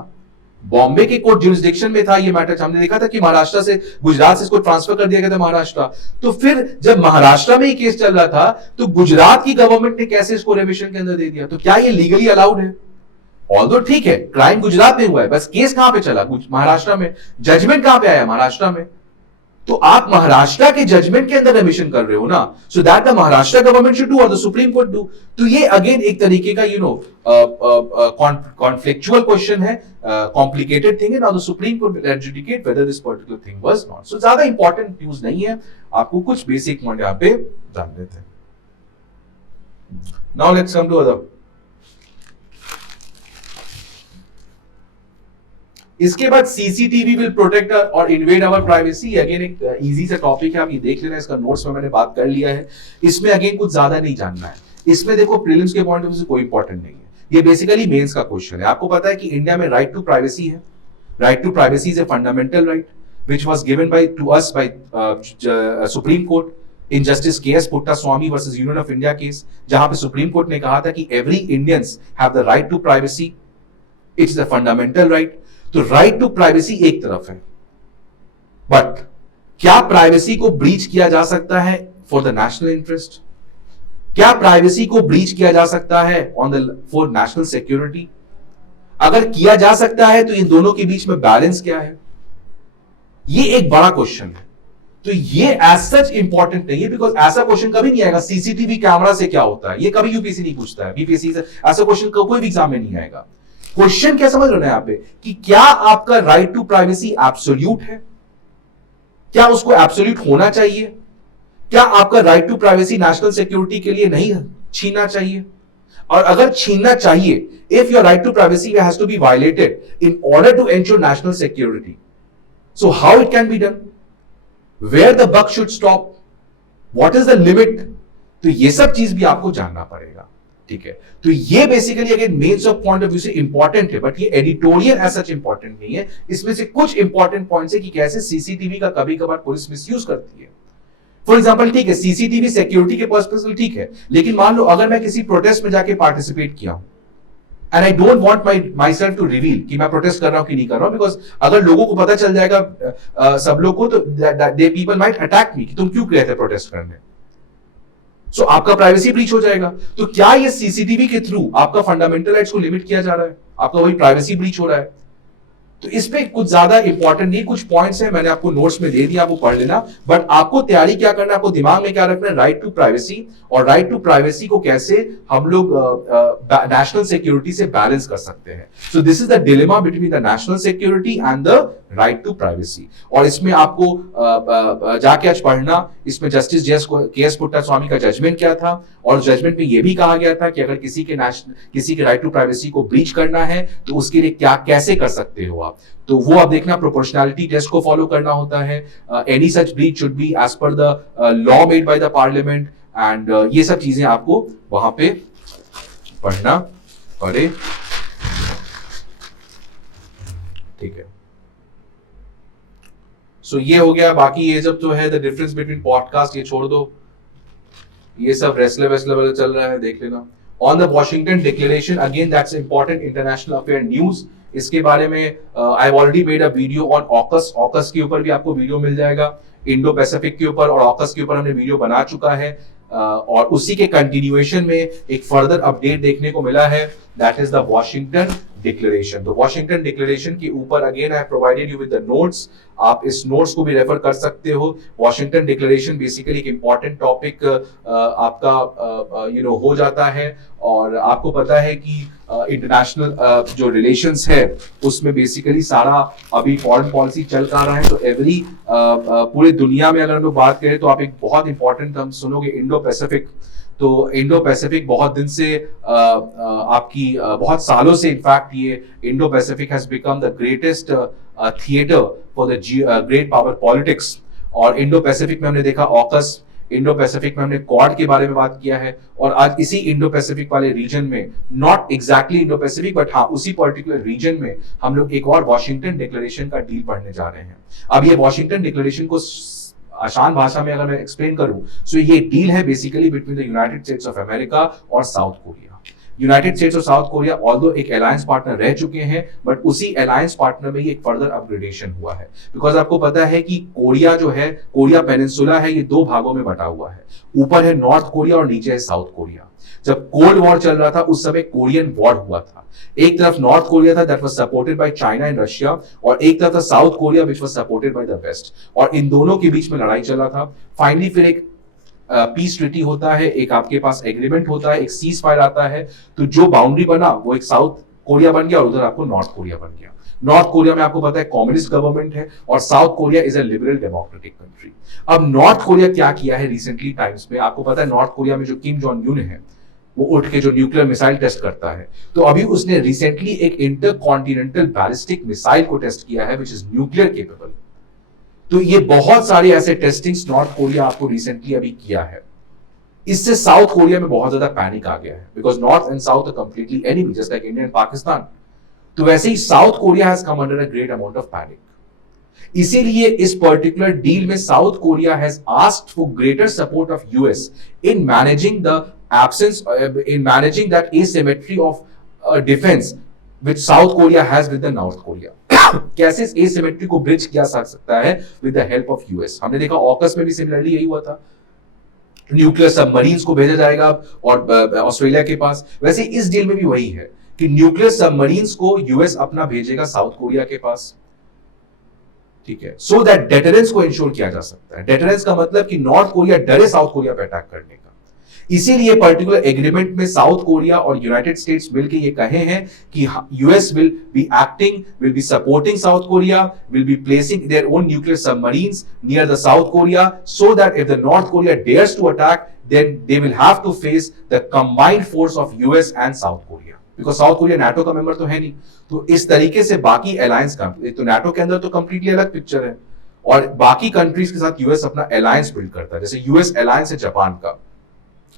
बॉम्बे के कोर्ट जुरिस्डिक्शन में था ये मैटर. हमने देखा था कि महाराष्ट्र से, गुजरात से इसको ट्रांसफर कर दिया गया था महाराष्ट्र. तो फिर जब महाराष्ट्र में ये केस चल रहा था तो गुजरात की गवर्नमेंट ने कैसे इसको रेमिशन के अंदर दे दिया? तो क्या ये लीगली अलाउड है? ऑल्दो ठीक है, क्राइम गुजरात में हुआ है, बस केस कहां पे चला? महाराष्ट्र में. जजमेंट कहां पे आया? महाराष्ट्र में. तो आप महाराष्ट्र के जजमेंट के अंदर रेमिशन कर रहे हो ना. So that the Maharashtra government should do और द सुप्रीम कोर्ट डू. तो ये अगेन एक तरीके का कॉन्फ्लिक्चुअल क्वेश्चन है, कॉम्प्लिकेटेड थिंग है. Now the supreme court will adjudicate whether this particular thing was not. So ज्यादा इंपॉर्टेंट न्यूज नहीं है, आपको कुछ बेसिक पॉइंट यहां पे जान लेते हैं. Now let's come to other. इसके बाद सीसीटीवी विल प्रोटेक्ट और इन्वेड आवर प्राइवेसी. अगेन एक इजी सा टॉपिक है, आप ये देख लेना, इसका नोट्स में मैंने बात कर लिया है. इसमें अगेन कुछ ज्यादा नहीं जानना है. इसमें देखो प्रीलिम्स के पॉइंट ऑफ व्यू से कोई इंपॉर्टेंट नहीं है, ये बेसिकली मेंस का क्वेश्चन है. आपको पता है कि इंडिया में राइट टू प्राइवेसी है. Right to privacy is a fundamental right which was given by to us by supreme court in justice K S Puttaswamy versus union of India case, जहां पे सुप्रीम कोर्ट ने कहा था कि every Indians have the right to privacy, it's a fundamental right. तो right to privacy एक तरफ है, बट क्या प्राइवेसी को ब्रीच किया जा सकता है फॉर द नेशनल इंटरेस्ट? क्या प्राइवेसी को ब्रीच किया जा सकता है on the for national security? अगर किया जा सकता है तो इन दोनों के बीच में बैलेंस क्या है? ये एक बड़ा क्वेश्चन है. तो ये एज सच इंपॉर्टेंट नहीं है, बिकॉज ऐसा क्वेश्चन कभी नहीं आएगा सीसीटीवी कैमरा से क्या होता है, ये कभी यूपीएससी नहीं पूछता है, बीपीएससी से ऐसा क्वेश्चन कोई भी एग्जाम में नहीं आएगा. क्वेश्चन क्या समझ रहे हो यहाँ पे कि क्या आपका राइट टू प्राइवेसी एब्सोल्यूट है? क्या उसको एब्सोल्यूट होना चाहिए? क्या आपका right to privacy national security के लिए नहीं छीनना चाहिए? और अगर छीनना चाहिए, if your right to privacy has to be violated in order to ensure national security, so how it can be done? Where the buck should stop? What is the limit? तो ये सब चीज भी आपको जानना पड़ेगा, ठीक है। तो ये basically again mains of point of view से इंपॉर्टेंट है, बट ये एडिटोरियल एज सच इंपॉर्टेंट नहीं है। इसमें से कुछ इंपॉर्टेंट पॉइंट्स है कि कैसे सीसीटीवी का कभी कभार पुलिस मिसयूज करती है। फॉर एग्जाम्पल, ठीक है, सीसीटीवी सिक्योरिटी के पर्सपेक्टिव ठीक है, लेकिन मान लो अगर मैं किसी प्रोटेस्ट में जाके पार्टिसिपेट किया हूं and I don't want myself to reveal कि मैं प्रोटेस्ट कर रहा हूं कि नहीं कर रहा हूं, बिकॉज अगर लोगों को पता चल जाएगा सब लोग को, तो दे पीपल माइट अटैक मी कि तुम क्यों गए थे प्रोटेस्ट करने, सो आपका प्राइवेसी ब्रीच हो जाएगा। तो क्या ये सीसीटीवी के थ्रू आपका फंडामेंटल राइट्स को लिमिट किया जा रहा है, आपका वही प्राइवेसी ब्रीच हो रहा है? तो इस पे कुछ ज्यादा इंपॉर्टेंट नहीं, कुछ पॉइंट्स हैं मैंने आपको नोट्स में दे दिया, आपको पढ़ लेना, बट आपको तैयारी क्या करना है, आपको दिमाग में क्या रखना है, राइट टू प्राइवेसी, और राइट टू प्राइवेसी को कैसे हम लोग नेशनल सिक्योरिटी से बैलेंस कर सकते हैं। So this is the dilemma between the national security and the right to privacy. और इसमें आपको जाके आज पढ़ना, इसमें जस्टिस के एस पुट्टास्वामी का जजमेंट क्या था, और जजमेंट में यह भी कहा गया था कि अगर किसी के राइट टू प्राइवेसी को ब्रीच करना है तो उसके लिए क्या कैसे कर सकते हो आप। तो वो आप देखना, प्रोपोर्शनैलिटी टेस्ट को फॉलो करना होता है, any such breach should be as per the law made by the parliament, and ये सब चीजें आपको वहां पे पढ़ना पड़े, ठीक है। सो ये हो गया। बाकी ये जब तो है द डिफरेंस बिटवीन पॉडकास्ट, ये छोड़ दो, ये सब रेस्लर चल रहा है, देख लेना। On the Washington declaration, again that's important international affair news. इसके बारे में I have already made a video on AUKUS, AUKUS के ऊपर भी आपको वीडियो मिल जाएगा, इंडो पैसिफिक के ऊपर और ऑकस के ऊपर हमने वीडियो बना चुका है, और उसी के कंटिन्यूएशन में एक फर्दर अपडेट देखने को मिला है, that is the Washington declaration. तो वॉशिंगटन डिक्लेरेशन के ऊपर again I provided you with the notes, आप इस नोट्स को भी रेफर कर सकते हो। वॉशिंगटन डिक्लेरेशन बेसिकली एक इंपॉर्टेंट टॉपिक आपका हो जाता है, और आपको पता है कि इंटरनेशनल जो रिलेशंस है उसमें बेसिकली सारा अभी फॉरेन पॉलिसी चल रहा है। तो एवरी पूरे दुनिया में अगर हम लोग बात करें तो आप एक बहुत इंपॉर्टेंट टर्म सुनोगे, इंडो पैसिफिक। तो इंडो पैसिफिक बहुत दिन से आपकी बहुत सालों से इनफैक्ट ये Indo Pacific has become the greatest theatre for the great power politics. और इंडो पैसिफिक में हमने देखा ऑकस, इंडो पैसिफिक में हमने क्वाड के बारे में बात किया है, और आज इसी इंडो पैसिफिक वाले रीजन में, not exactly Indo Pacific but हाँ उसी पर्टिकुलर रीजन में हम लोग एक और वॉशिंगटन डिक्लेरेशन का डील पढ़ने जा रहे हैं। अब ये वॉशिंगटन डिक्लेरेशन को आसान भाषा में अगर मैं एक्सप्लेन करूं, सो ये डील है basically between the United states of America और साउथ कोरिया। यूनाइटेड स्टेट्स और साउथ कोरिया ऑल्दो एक अलायंस पार्टनर रह चुके हैं, बट उसी अलायंस पार्टनर में ये एक फर्दर अपग्रेडेशन हुआ है, बिकॉज आपको पता है कि कोरिया जो है, कोरिया पेनिनसुला है, ये दो भागों में बटा हुआ है, ऊपर है नॉर्थ कोरिया और नीचे है साउथ कोरिया। जब कोल्ड वॉर चल रहा था उस समय कोरियन वॉर हुआ था, एक तरफ नॉर्थ कोरिया था that was supported by China and Russia, और एक तरफ था South Korea which was supported by the West, और इन दोनों के बीच में लड़ाई चल रहा था। फाइनली फिर एक पीस ट्रीटी होता है, एक आपके पास एग्रीमेंट होता है, एक सीज फायर आता है, तो जो बाउंड्री बना वो एक साउथ कोरिया बन गया और उधर आपको नॉर्थ कोरिया बन गया। नॉर्थ कोरिया में आपको पता है कम्युनिस्ट गवर्नमेंट है, और South Korea is a liberal democratic country. अब नॉर्थ कोरिया क्या किया है रिसेंटली टाइम्स में, आपको पता है नॉर्थ कोरिया में जो किम जोंग यून है वो उठ के जो न्यूक्लियर मिसाइल टेस्ट करता है, तो अभी उसने रिसेंटली एक इंटरकॉन्टिनेंटल बैलिस्टिक मिसाइल को टेस्ट किया है व्हिच इज न्यूक्लियर केपेबल। तो ये बहुत सारे ऐसे टेस्टिंग्स नॉर्थ कोरिया आपको रिसेंटली अभी किया है। इससे साउथ कोरिया में बहुत ज्यादा पैनिक आ गया है, because north and south are completely enemy just like India and Pakistan. तो वैसे ही South Korea has come under a great amount of panic. इसीलिए इस पर्टिकुलर डील में South Korea has asked for greater support of US in managing the absence in managing that asymmetry of defense which South Korea has with the North Korea. कैसे इस asymmetry को bridge किया जा सकता है with the help of US। हमने देखा AUKUS में भी सिमिलरली यही हुआ था, न्यूक्लियर सबमरीन्स को भेजा जाएगा और ऑस्ट्रेलिया के पास, वैसे इस डील में भी वही है कि न्यूक्लियर सबमरीन्स को यूएस अपना भेजेगा साउथ कोरिया के पास, ठीक है, सो दैट डेटरेंस को इंश्योर किया जा सकता है। डेटरेंस का मतलब कि नॉर्थ कोरिया डरे साउथ कोरिया पे अटैक करने का। इसीलिए पर्टिकुलर एग्रीमेंट में साउथ कोरिया और यूनाइटेड स्टेट्स मिलकर ये कहे हैं कि US will be acting, will be supporting South Korea, will be placing their own nuclear submarines near the South Korea, so that if the North Korea dares to attack, then they will have to face the combined force of US and South Korea. Because south Korea NATO का member तो है नहीं, तो इस तरीके से बाकी alliance का, तो नाटो के अंदर तो कंप्लीटली अलग पिक्चर है, और बाकी कंट्रीज के साथ यूएस अपना अलायंस बिल्ड करता है। जैसे यूएस अलायंस है जापान का,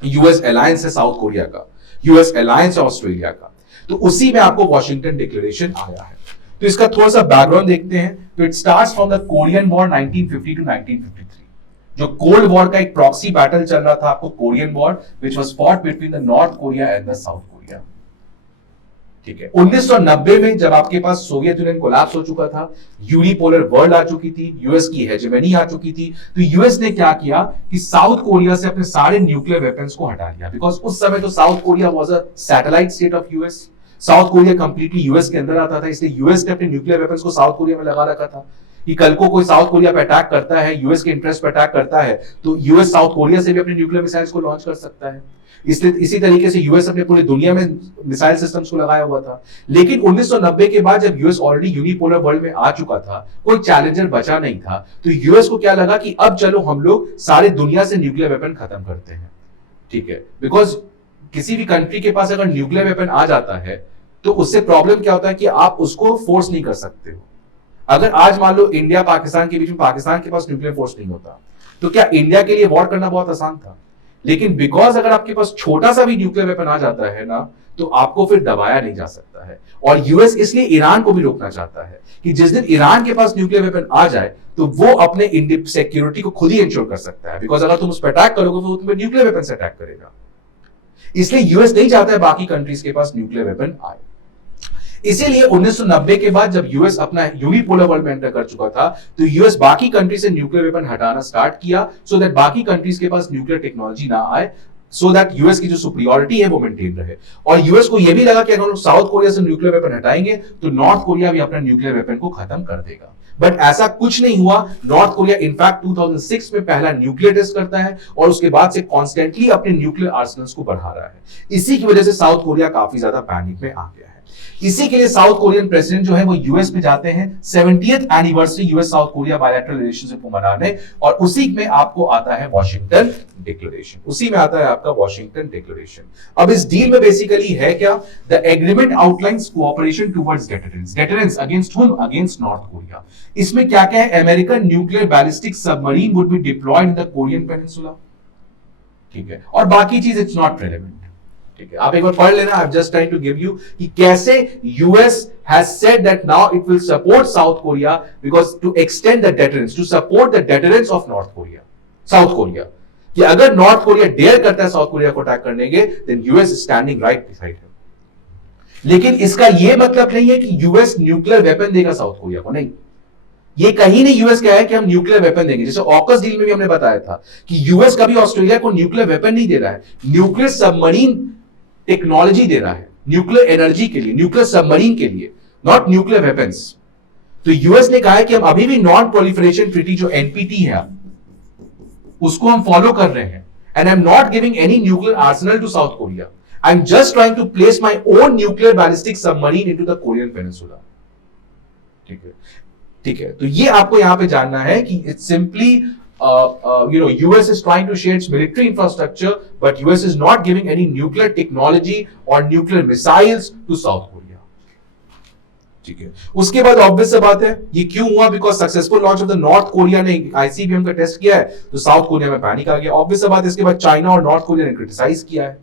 यूएस अलायंस है साउथ कोरिया का, यूएस अलायंस है ऑस्ट्रेलिया का, तो उसी में आपको वॉशिंगटन डिक्लेरेशन आया है। तो इसका थोड़ा सा बैकग्राउंड देखते हैं। तो it starts from the Korean war 1950 to 1953, जो कोल्ड वॉर का एक प्रॉक्सी बैटल चल रहा था आपको, Korean war, which was fought between the North Korea and the South Korea. ठीक है, 1990 में जब आपके पास सोवियत यूनियन कोलैप्स हो चुका था, यूनिपोलर वर्ल्ड आ चुकी थी, यूएस की हेजेमनी आ चुकी थी, तो यूएस ने क्या किया कि साउथ कोरिया से अपने सारे न्यूक्लियर वेपन्स को हटा लिया। बिकॉज उस समय तो south Korea was a satellite state of US, south Korea completely US के अंदर आता था, इसलिए यूएस ने अपने न्यूक्लियर वेपन्स को साउथ कोरिया में लगा रखा था कि कल को कोई साउथ कोरिया पे अटैक करता है, यूएस के इंटरेस्ट पे अटैक करता है, तो यूएस साउथ कोरिया से भी अपने न्यूक्लियर मिसाइल्स को लॉन्च कर सकता है। इसलिए इसी तरीके से यूएस अपने पूरी दुनिया में मिसाइल सिस्टम्स को लगाया हुआ था। लेकिन 1990 के बाद जब यूएस ऑलरेडी यूनिपोलर वर्ल्ड में आ चुका था, कोई चैलेंजर बचा नहीं था, तो यूएस को क्या लगा कि अब चलो हम लोग सारे दुनिया से न्यूक्लियर वेपन खत्म करते हैं। ठीक है, बिकॉज किसी भी कंट्री के पास अगर न्यूक्लियर वेपन आ जाता है तो उससे प्रॉब्लम क्या होता है कि आप उसको फोर्स नहीं कर सकते हो। अगर आज मान लो इंडिया पाकिस्तान के बीच में पाकिस्तान के पास न्यूक्लियर फोर्स नहीं होता, तो क्या इंडिया के लिए वॉर करना बहुत आसान था? लेकिन बिकॉज अगर आपके पास छोटा सा भी न्यूक्लियर वेपन आ जाता है ना, तो आपको फिर दबाया नहीं जा सकता है। और यूएस इसलिए ईरान को भी रोकना चाहता है कि जिस दिन ईरान के पास न्यूक्लियर वेपन आ जाए तो वो अपने सिक्योरिटी को खुद ही इंश्योर कर सकता है। बिकॉज अगर तुम उस पर अटैक करोगे तो तुम्हें न्यूक्लियर वेपन से अटैक करेगा। इसलिए यूएस नहीं चाहता है बाकी कंट्रीज के पास न्यूक्लियर वेपन आए। इसीलिए 1990 के बाद जब यूएस अपना यूनिपोलर वर्ल्ड में एंटर कर चुका था, तो यूएस बाकी कंट्री से न्यूक्लियर वेपन हटाना स्टार्ट किया, सो दैट बाकी कंट्रीज के पास न्यूक्लियर टेक्नोलॉजी ना आए, सो दैट यूएस की जो सुपीरियरिटी है वो मेंटेन रहे। और यूएस को यह भी लगा कि अगर हम साउथ कोरिया से न्यूक्लियर वेपन हटाएंगे तो नॉर्थ कोरिया भी अपना न्यूक्लियर वेपन को खत्म कर देगा। बट ऐसा कुछ नहीं हुआ। नॉर्थ कोरिया इनफैक्ट 2006 में पहला न्यूक्लियर टेस्ट करता है और उसके बाद से कॉन्स्टेंटली अपने न्यूक्लियर आर्सेनल्स को बढ़ा रहा है। इसी की वजह से साउथ कोरिया काफी ज्यादा पैनिक में आ गया है। इसी के लिए साउथ कोरियन प्रेसिडेंट जो है वो यूएस में जाते हैं 70th anniversary US south Korea bilateral relationship को मनाने, और उसी में आपको आता है वॉशिंगटन डिक्लेरेशन। उसी में आता है आपका वॉशिंगटन डिक्लेरेशन। अब इस डील में बेसिकली है क्या? The agreement outlines cooperation towards deterrence. Deterrence against हुम? Against north Korea. इसमें क्या क्या है? American nuclear ballistic submarine would be diploid in the Korean peninsula. ठीक है, और बाकी चीज इट्स नॉट रेलेवेंट। ठीक है, आप एक बार पढ़ लेना। I am just trying to give you कि कैसे US has said that now it will support South Korea because to extend the deterrence, to support the deterrence of North Korea, South Korea, कि अगर north Korea dare करता है south Korea को attack करने के, then US standing right beside him. लेकिन इसका यह मतलब नहीं है कि यूएस न्यूक्लियर वेपन देगा साउथ कोरिया को, नहीं। ये कहीं नहीं यूएस क्या है कि हम न्यूक्लियर वेपन देंगे। जैसे ऑकस डील में भी हमने बताया था कि यूएस कभी ऑस्ट्रेलिया को न्यूक्लियर वेपन नहीं दे रहा है, न्यूक्लियर सबमरीन टेक्नोलॉजी दे रहा है, न्यूक्लियर एनर्जी के लिए, न्यूक्लियर सबमरीन के लिए, नॉट न्यूक्लियर वेपन्स। तो यूएस ने कहा है कि हम अभी भी नॉन प्रोलिफरेशन ट्रीटी जो एनपीटी है उसको हम फॉलो कर रहे हैं, and I am not giving any nuclear arsenal to South Korea, I am just trying to place my own nuclear ballistic submarine into the Korean peninsula. ठीक है, ठीक है, तो ये आपको यहां पे जानना है कि it's simply US is trying to share its military infrastructure, but US is not giving any nuclear technology or nuclear missiles to South Korea. ठीक है, उसके बाद ऑब्वियस सी बात है ये क्यों हुआ? Because successful launch of the North Korea ने आईसीबीएम का टेस्ट किया है, तो साउथ कोरिया में पैनिक आ गया। ऑब्वियस सी बात, इसके बाद चाइना और नॉर्थ कोरिया ने क्रिटिसाइज किया है।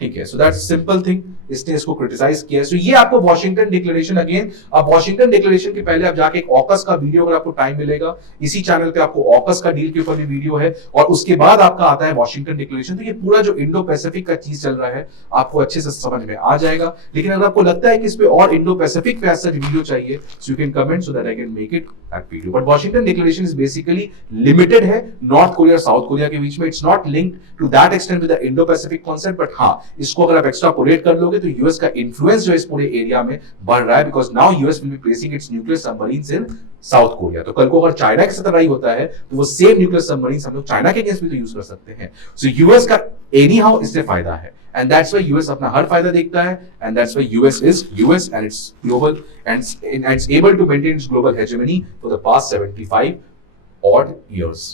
ठीक है, सो दैट्स सिंपल थिंग, इसने इसको क्रिटिसाइज किया। सो ये आपको वॉशिंगटन डिक्लेरेशन, अगेन अब वॉशिंगटन डिक्लेरेशन के पहले आप जाके एक ऑकस का वीडियो, अगर आपको टाइम मिलेगा, इसी चैनल पे आपको ऑकस का डील के ऊपर भी वीडियो है, और उसके बाद आपका आता है वॉशिंगटन डिक्लेरेशन। तो ये पूरा जो इंडो पैसिफिक का चीज चल रहा है आपको अच्छे से समझ में आ जाएगा। लेकिन अगर आपको लगता है कि इस पे और इंडो पैसिफिक पे ऐसा वीडियो चाहिए, so you can comment so that I can make it that video. But Washington declaration is basically limited है नॉर्थ कोरिया और साउथ कोरिया के बीच में। It's not linked to that extent with the Indo Pacific concept, but हाँ, इसको अगर आप extrapolate कर लोगे तो यूएस का इन्फ्लुएंस जो इस पूरे एरिया में बढ़ रहा है, because now US will be placing it's nuclear submarines in south Korea. तो कल को अगर चाइना के साथ लड़ाई होता है तो वो सेम न्यूक्लियर सबमरीन्स हम लोग चाइना के अगेंस्ट भी तो यूज कर सकते हैं। सो यूएस का एनी हाउ इससे फायदा है, एंड दैट्स व्हाई यूएस अपना हर फायदा देखता है, and that's why US is US and its global and its able to maintain its global hegemony for the past 75 odd years.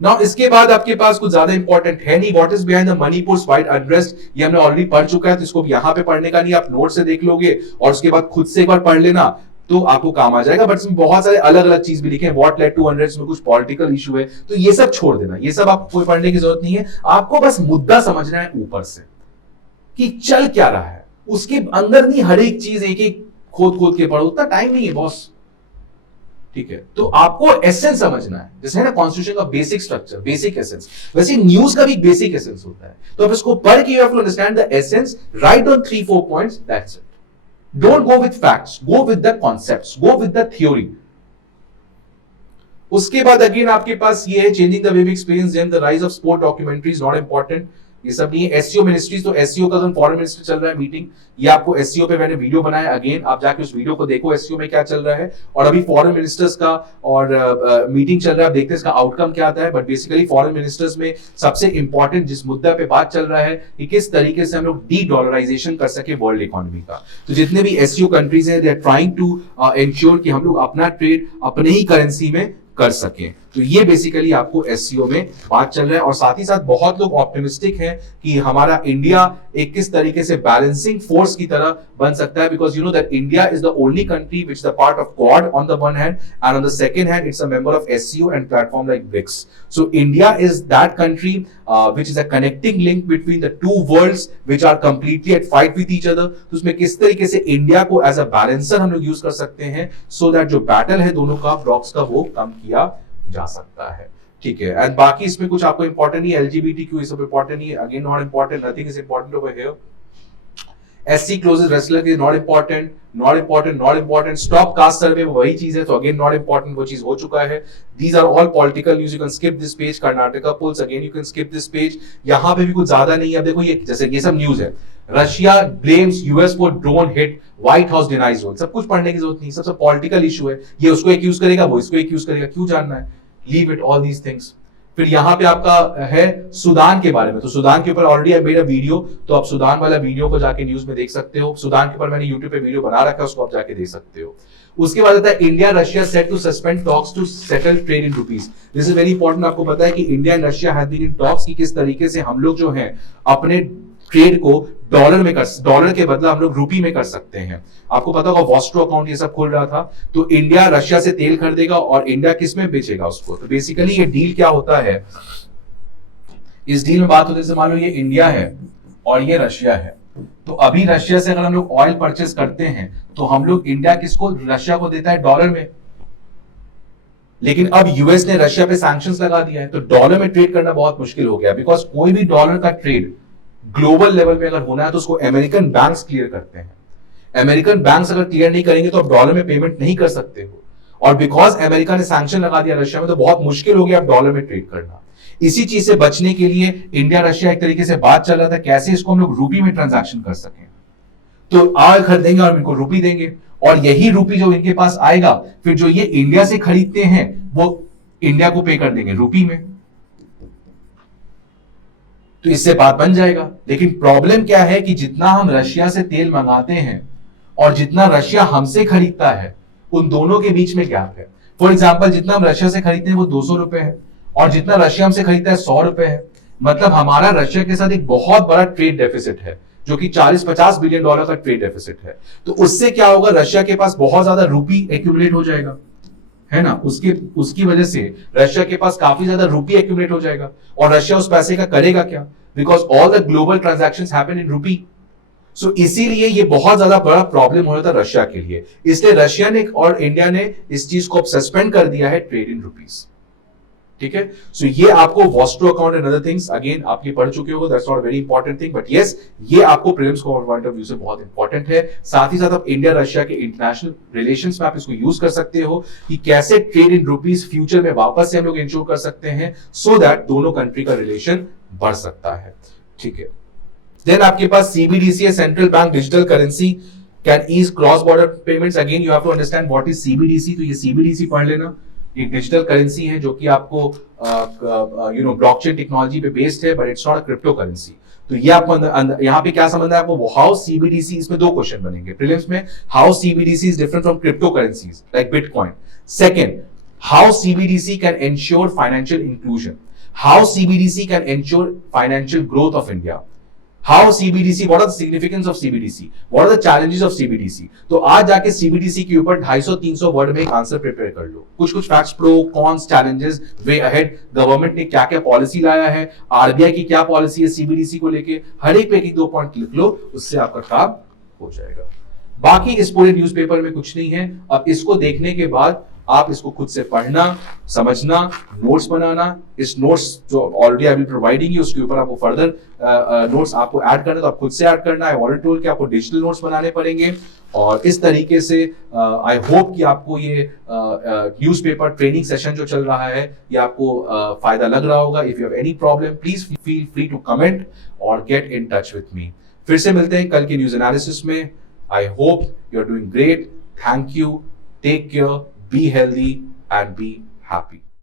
Now इसके बाद आपके पास कुछ ज्यादा इंपॉर्टेंट है नहीं, what is behind the Manipur white unrest, ये हमने ऑलरेडी पढ़ चुका है, तो इसको यहां पे पढ़ने का नहीं, आप नोट से देख लोगे और उसके बाद खुद से एक बार पढ़ लेना तो आपको काम आ जाएगा। बट इसमें बहुत सारे अलग अलग चीज भी लिखे हैं, व्हाट लेड टू अनरेस्ट में कुछ पॉलिटिकल इशू है, तो ये सब छोड़ देना, ये सब आपको कोई पढ़ने की जरूरत नहीं है, आपको बस मुद्दा समझना है ऊपर से कि चल क्या रहा है, उसके अंदर नहीं हर एक चीज एक एक खोद खोद के पढ़ो, उतना टाइम नहीं है बॉस, ठीक है। तो आपको एसेंस समझना है, जैसे है ना कॉन्स्टिट्यूशन का बेसिक स्ट्रक्चर, बेसिक एसेंस, वैसे न्यूज का भी बेसिक एसेंस होता है, तो आप इसको पढ़ के you have to understand the essence, write down 3-4 points, that's it. Don't go with facts, go with the concepts, go with the theory. उसके बाद अगेन आपके पास ये है changing the way we experience them, the rise of sport documentaries, not important, ये सब नहीं है। एससीओ मिनिस्ट्रीज, तो एससीओ का जो फॉरेन मिनिस्टर चल रहा है मीटिंग, ये आपको एससीओ पे मैंने वीडियो बनाया, अगेन आप जाके उस वीडियो को देखो एससीओ में क्या चल रहा है, और अभी फॉरेन मिनिस्टर्स का और मीटिंग चल रहा है, देखते हैं इसका आउटकम क्या आता है। बट बेसिकली फॉरेन मिनिस्टर्स में सबसे इंपॉर्टेंट जिस मुद्दा पे बात चल रहा है कि किस तरीके से हम लोग डी डॉलराइजेशन कर सके वर्ल्ड इकोनॉमी का, तो जितने भी एससीओ कंट्रीज हैं they are trying to ensure कि हम लोग अपना ट्रेड अपने ही करेंसी में कर सकें, तो ये बेसिकली आपको एससीओ में बात चल रहा है। और साथ ही साथ बहुत लोग ऑप्टिमिस्टिक हैं कि हमारा इंडिया एक किस तरीके से बैलेंसिंग फोर्स की तरह बन सकता है, because you know that India is the only country which is the part of Quad on the one hand, and on the second hand it's a member of SCO and platform like BRICS. So India is that country which is a connecting link between the two worlds which are completely at fight with each other. तो उसमें किस तरीके से India को as a balancer हम लोग use कर सकते हैं, सो दैट जो बैटल है दोनों का ब्लॉक्स का वो कम किया जा सकता है, ठीक है। एंड बाकी इसमें कुछ आपको इंपॉर्टेंट नहीं, एलजीबीटीक्यू ये सब इंपॉर्टेंट नहीं है, again not important, nothing is important over here. SC closes wrestler के not important, not important, not important. Stop caste survey वही चीज है, तो अगेन नॉट इंपॉर्टेंट, वो चीज हो चुका है। These are all political news, you can skip this page. Karnataka polls, again you can skip this page, यहां पे भी कुछ ज्यादा नहीं है। अब देखो ये जैसे ये सब न्यूज है, Russia blames US for drone hit, White House denies role, सब कुछ पढ़ने की जरूरत नहीं, सब पॉलिटिकल इशू है, ये उसको एक यूज करेगा, वो इसको एक यूज करेगा, क्यों जानना है, leave it all these things. फिर यहां पे आपका है सूडान के बारे में, तो सूडान के ऊपर already I made a video, तो आप सूडान वाला वीडियो को जाके न्यूज में देख सकते हो, सूडान के ऊपर मैंने यूट्यूब पे वीडियो बना रखा है, उसको आप जाके देख सकते हो। उसके बाद आता है India Russia set to suspend talks to settle trade in rupees. This is very important, आपको पता है कि India and Russia have been in talks की किस तरीके से हम लोग जो हैं अपने ट्रेड को डॉलर के बदला हम लोग रूपी में कर सकते हैं। आपको पता होगा वॉस्ट्रो अकाउंट ये सब खुल रहा था, तो इंडिया रशिया से तेल खरीदेगा और इंडिया किस में बेचेगा उसको। तो बेसिकली ये डील क्या होता है, इस डील में बात होती है, मान लो ये इंडिया है और ये रशिया है, तो अभी रशिया से अगर हम लोग ऑयल परचेस करते हैं तो हम लोग इंडिया किसको, रशिया को देता है डॉलर में, लेकिन अब यूएस ने रशिया पे सैंक्शंस लगा दिया है, तो डॉलर में ट्रेड करना बहुत मुश्किल हो गया, बिकॉज कोई भी डॉलर का ट्रेड ग्लोबल लेवल पे अगर होना है तो उसको अमेरिकन बैंक्स क्लियर करते हैं। अमेरिकन बैंक्स अगर क्लियर नहीं करेंगे तो आप डॉलर में पेमेंट नहीं कर सकते हो, और बिकॉज अमेरिका ने सैंक्शन लगा दिया रशिया में, तो बहुत मुश्किल हो गया अब डॉलर में ट्रेड करना। इसी चीज से बचने के लिए इंडिया रशिया एक तरीके से बात चल रहा था कैसे इसको हम लोग रूपी में ट्रांजैक्शन कर सकें, तो ऑयल खरीदेंगे और इनको रूपी देंगे, और यही रूपी जो इनके पास आएगा फिर जो ये इंडिया से खरीदते हैं वो इंडिया को पे कर देंगे रूपी में, तो इससे बात बन जाएगा। लेकिन प्रॉब्लम क्या है कि जितना हम रशिया से तेल मंगाते हैं और जितना रशिया हमसे खरीदता है उन दोनों के बीच में गैप है। फॉर एग्जांपल जितना हम रशिया से खरीदते हैं वो 200 रुपए है और जितना रशिया हमसे खरीदता है 100 रुपए है, मतलब हमारा रशिया के साथ एक बहुत बड़ा ट्रेड डेफिसिट है जो कि 40-50 बिलियन डॉलर का ट्रेड डेफिसिट है। तो उससे क्या होगा, रशिया के पास बहुत ज्यादा रूपी एक्यूमुलेट हो जाएगा, है ना, उसकी वजह से रशिया के पास काफी ज्यादा रूपी एक्यूमुलेट हो जाएगा, और रशिया उस पैसे का करेगा क्या, because all the global transactions happen in रूपी। सो इसीलिए ये बहुत ज्यादा बड़ा प्रॉब्लम हो रहा था रशिया के लिए, इसलिए रशिया ने और इंडिया ने इस चीज को सस्पेंड कर दिया है, ट्रेड इन रूपीज, ठीक है। सो ये आपको Vostro account and other things again आप ये पढ़ चुके हो, that's not very important thing, but yes ये आपको प्रीलिम्स पॉइंट ऑफ व्यू से बहुत इंपॉर्टेंट है। साथ ही साथ आप इंडिया रशिया के इंटरनेशनल रिलेशंस में आप इसको यूज कर सकते हो कि कैसे ट्रेड इन रूपीज फ्यूचर में वापस से हम लोग इंश्योर कर सकते हैं, सो दैट दोनों कंट्री का रिलेशन बढ़ सकता है, ठीक है। देन आपके पास सीबीडीसी है, central bank digital currency can ease cross border payments. Again you have to understand what is CBDC, तो ये सीबीडीसी पढ़ लेना, ये डिजिटल करेंसी है जो कि आपको ब्लॉकचेन टेक्नोलॉजी पे बेस्ड है, but it's not a crypto currency. तो ये आपको यहाँ पे क्या समझना है आपको, हाउ सीबीडीसी, इसमें दो क्वेश्चन बनेंगे प्रीलिम्स में, how CBDC is different from crypto currencies like bitcoin. Second, how CBDC can ensure financial inclusion. How CBDC can ensure financial growth of India. How CBDC, what are the significance of CBDC? What are the challenges of CBDC? तो आज जाके CBDC के ऊपर 250-300 word में एक answer prepare कर लो. कुछ facts, pro cons, challenges, way ahead, government ने क्या क्या पॉलिसी लाया है, आरबीआई की क्या पॉलिसी है CBDC को लेके, हर एक पे एक 2 पॉइंट लिख लो, उससे आपका काम हो जाएगा. बाकी इस पूरे न्यूज़पेपर में कुछ नहीं है. अब इसको देखने के बाद आप इसको खुद से पढ़ना, समझना, नोट्स बनाना. इस नोट्स जो already I will providing you, उसके ऊपर आपको फर्दर नोट्स आपको ऐड करना, तो आप खुद से ऐड करना है. ऑलरेडी टोल के आपको डिजिटल नोट्स बनाने पड़ेंगे. और इस तरीके से आई होप कि आपको ये न्यूज़पेपर ट्रेनिंग सेशन जो चल रहा है ये आपको फायदा लग रहा होगा. If you have any problem please feel free to comment और get in touch with me. फिर से मिलते हैं कल के न्यूज एनालिसिस में. I hope you're doing great. Thank you. Take care. Be healthy and be happy.